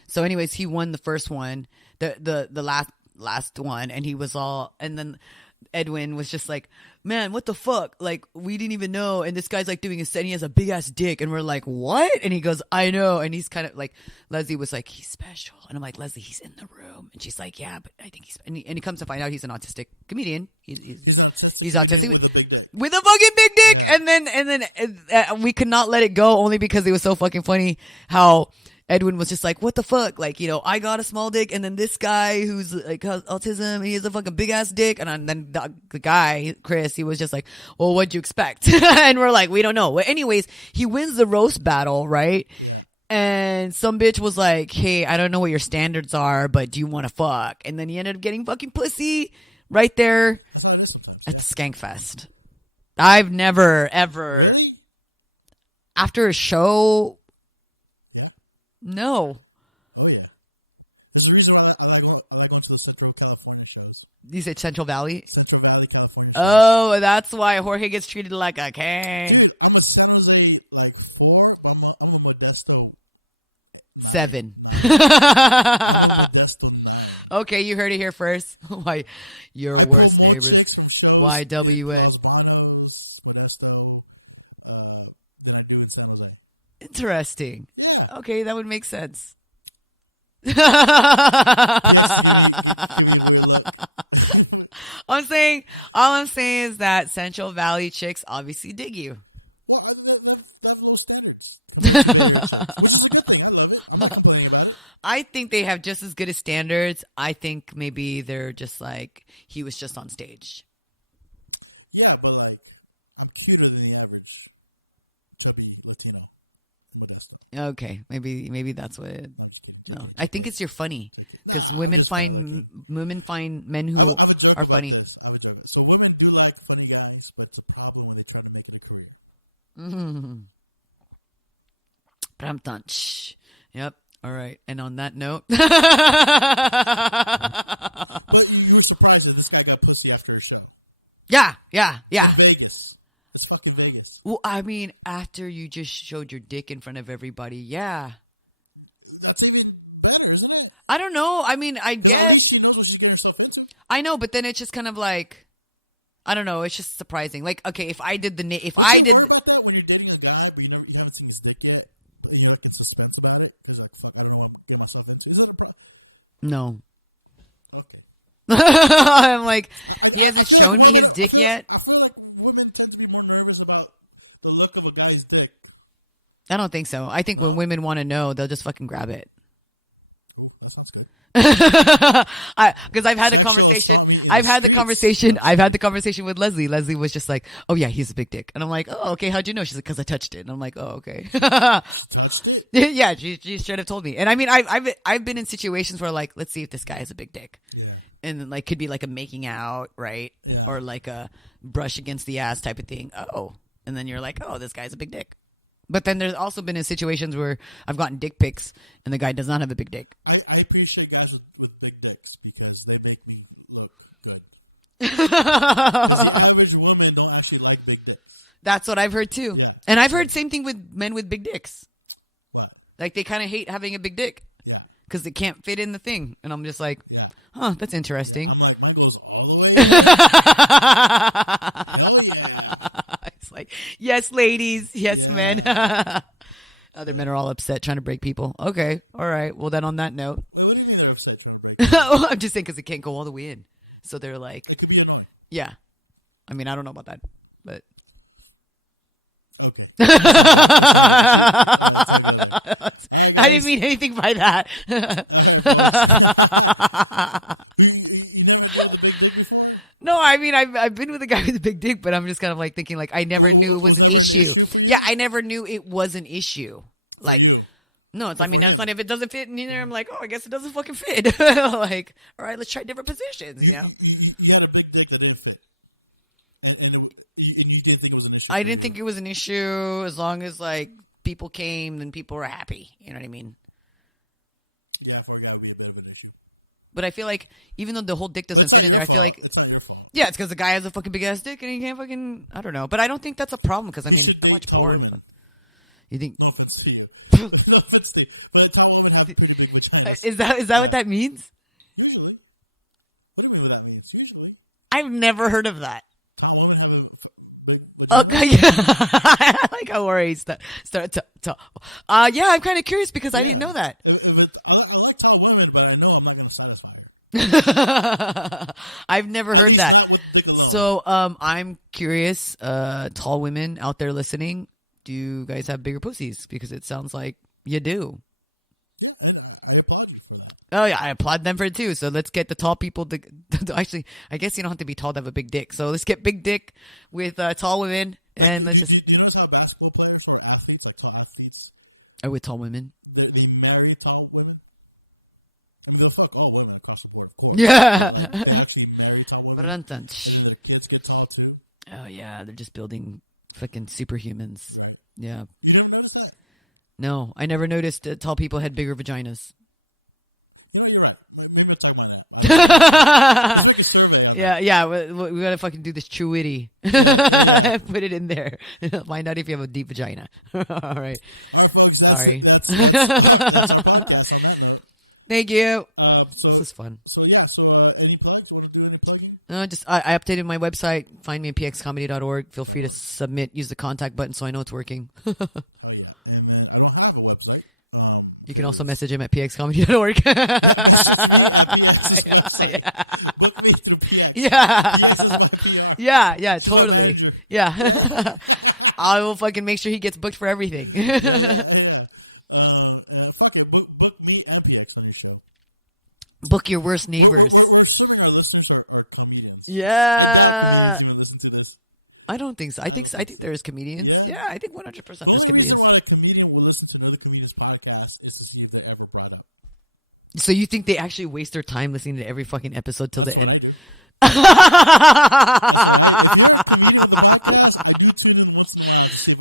So anyways, he won the first one, the last one, and he was all, and then Edwin was just like, man, what the fuck? Like, we didn't even know. And this guy's like doing a set, and he has a big ass dick. And we're like, what? And he goes, I know. And he's kind of like, Leslie was like, he's special. And I'm like, Leslie, he's in the room. And she's like, yeah, but I think he's, and he comes to find out he's an autistic comedian. He's autistic with a fucking big dick. And then we could not let it go only because it was so fucking funny how Edwin was just like, what the fuck? Like, you know, I got a small dick, and then this guy who's like has autism, he has a fucking big ass dick. And then the guy, Chris, he was just like, well, what'd you expect? And we're like, we don't know. Well, anyways, he wins the roast battle, right? And some bitch was like, hey, I don't know what your standards are, but do you want to fuck? And then he ended up getting fucking pussy right there at the Skankfest. I've never, ever, after a show... No. There's a reason why I like going to the Central California shows. You said Central Valley? Central Valley, California. Oh, that's why Jorge gets treated like a king. I'm a San Jose, like 4. I'm on my best toe. 7. Best toe. Okay, you heard it here first. Why, your worst neighbors. YWN. Interesting. Okay, that would make sense. All I'm saying is that Central Valley chicks obviously dig you. I think they have just as good as standards. I think maybe they're just like, he was just on stage. Yeah, but like, I'm cuter than the average chubby Latino. Okay, maybe that's what it... No, I think it's you're funny, because women find men who are funny. So women do like funny guys, but it's a problem when they try to make it a career. But I'm done. Shh. Yep. All right. And on that note, You were surprised that this guy got pussy after a show. yeah. Vegas. It's fucking Vegas. Well, I mean, after you just showed your dick in front of everybody, yeah. That's even better, isn't it? I don't know. I mean, I guess. She knows what she got herself into. I know, but then it's just kind of like, I don't know. It's just surprising. Like, okay, if I did. When you're dating a guy, but you haven't seen his dick yet, but you don't get suspense about it, because like, fuck, I don't want to get myself into. Is that a problem? No. Okay. I'm like, he hasn't shown me his dick yet. I feel like women tend to be more nervous about the look of a guy's dick. I don't think so. I think when women want to know, they'll just fucking grab it. That sounds good. Because I've had the conversation with Leslie. Leslie was just like, oh yeah, he's a big dick. And I'm like, oh, okay, how'd you know? She's like, because I touched it. And I'm like, oh, okay. Yeah, she straight up told me. And I mean, I've been in situations where like, let's see if this guy has a big dick. And like, could be like a making out, right? Or like a brush against the ass type of thing. Oh. And then you're like, oh, this guy's a big dick. But then there's also been in situations where I've gotten dick pics and the guy does not have a big dick. I appreciate guys with big dicks because they make me look good. The average woman don't actually like big dicks. That's what I've heard too. Yeah. And I've heard same thing with men with big dicks. Like they kind of hate having a big dick because it can't fit in the thing. And I'm just like, huh, that's interesting. It's like, yes, ladies. Yes, men. Other men are all upset trying to break people. Okay. All right. Well, then on that note. I'm just saying because it can't go all the way in. So they're like, yeah. I mean, I don't know about that, but. Okay. I didn't mean anything by that. No, I mean, I've been with a guy with a big dick, but I'm just kind of like thinking, like, I never knew it was an issue. Yeah, I never knew it was an issue. Like, no, it's, I mean, that's not if it doesn't fit in there. I'm like, oh, I guess it doesn't fucking fit. Like, all right, let's try different positions, you know? You had a big dick that didn't fit. And you didn't think it was an issue. I didn't think it was an issue as long as like people came, then people were happy. You know what I mean? Yeah, I thought that would be a bit of an issue. But I feel like even though the whole dick doesn't fit in there, I feel like It's not your fault. yeah, it's because the guy has a fucking big ass dick and he can't fucking I don't know. But I don't think that's a problem because I mean I watch porn. But you think No offense to you. No offense to you. That's how women have pretty big vaginas. is that what that means? Usually. I don't know what that means. Usually. I've never heard of that. How women have a big Okay, yeah. I like how worried start to yeah, I'm kind of curious because I didn't know that. I like tall women, but I know I'm not going to satisfy her. I've never heard that. So, I'm curious, tall women out there listening, do you guys have bigger pussies? Because it sounds like you do. Yeah, I applaud you for that. Oh yeah, I applaud them for it too. So let's get the tall people to actually, I guess you don't have to be tall to have a big dick. So let's get big dick with tall women and let's just. Do you notice how basketball players or athletes, like tall athletes, Are with tall women? they marry tall women? They'll fuck all women across the board, of course. Yeah. They actually marry tall women. Bruntanch. Kids get tall too. Oh yeah, they're just building fucking superhumans. Yeah. You never noticed that? No, I never noticed tall people had bigger vaginas. No, you're right. Maybe we'll talk about that. Yeah, we gotta fucking do this true witty. Put it in there. Find out if you have a deep vagina. All right. Sorry. Thank you. This is fun. So yeah, any plugs want to do anything? I updated my website. Find me at pxcomedy.org. Feel free to submit. Use the contact button so I know it's working. I don't have a website. You can also message him at pxcomedy.org. Yeah, totally. Yeah. I will fucking make sure he gets booked for everything. Fuck it, book me at PX on your show. Book your worst neighbors. We're assuming our listeners are comedians. Yeah. You know, listen to this. I don't think so. I think there's comedians. Yeah, I think 100% there's comedians. The reason why a comedian will listen to another comedian's podcast is to see if they have a brother. So you think they actually waste their time listening to every fucking episode till the end?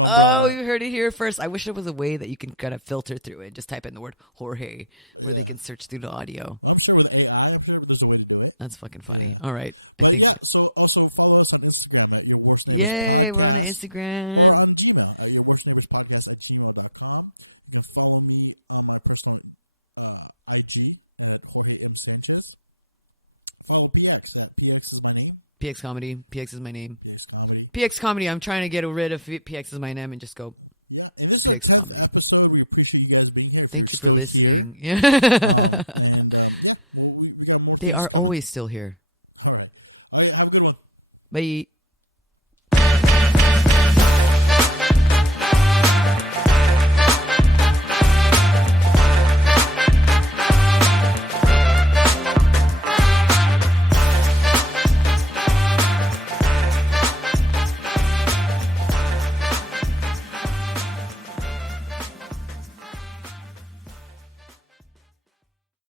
Oh, you heard it here first. I wish there was a way that you can kind of filter through it. Just type in the word Jorge where they can search through the audio. I'm sure that, yeah, I'm sure there's a way to do it. That's fucking funny. All right. I think. Yeah, so also follow us on Instagram at Your Worst Neighbors Yay, we're on Podcast. Instagram. Or on Gmail at yourworstneighborspodcast@gmail.com. You can follow me on my personal IG at Jorge M. Sanchez. Follow PX. PX is my name. PX Comedy. PX is my name. PX Comedy. PX Comedy. I'm trying to get rid of PX is my name and just go Yeah, and this PX is Comedy. the episode. We appreciate you guys being here. Thank you for You're listening. still here. Yeah. And, we got more They are always still here. Okay, have a good one. Bye.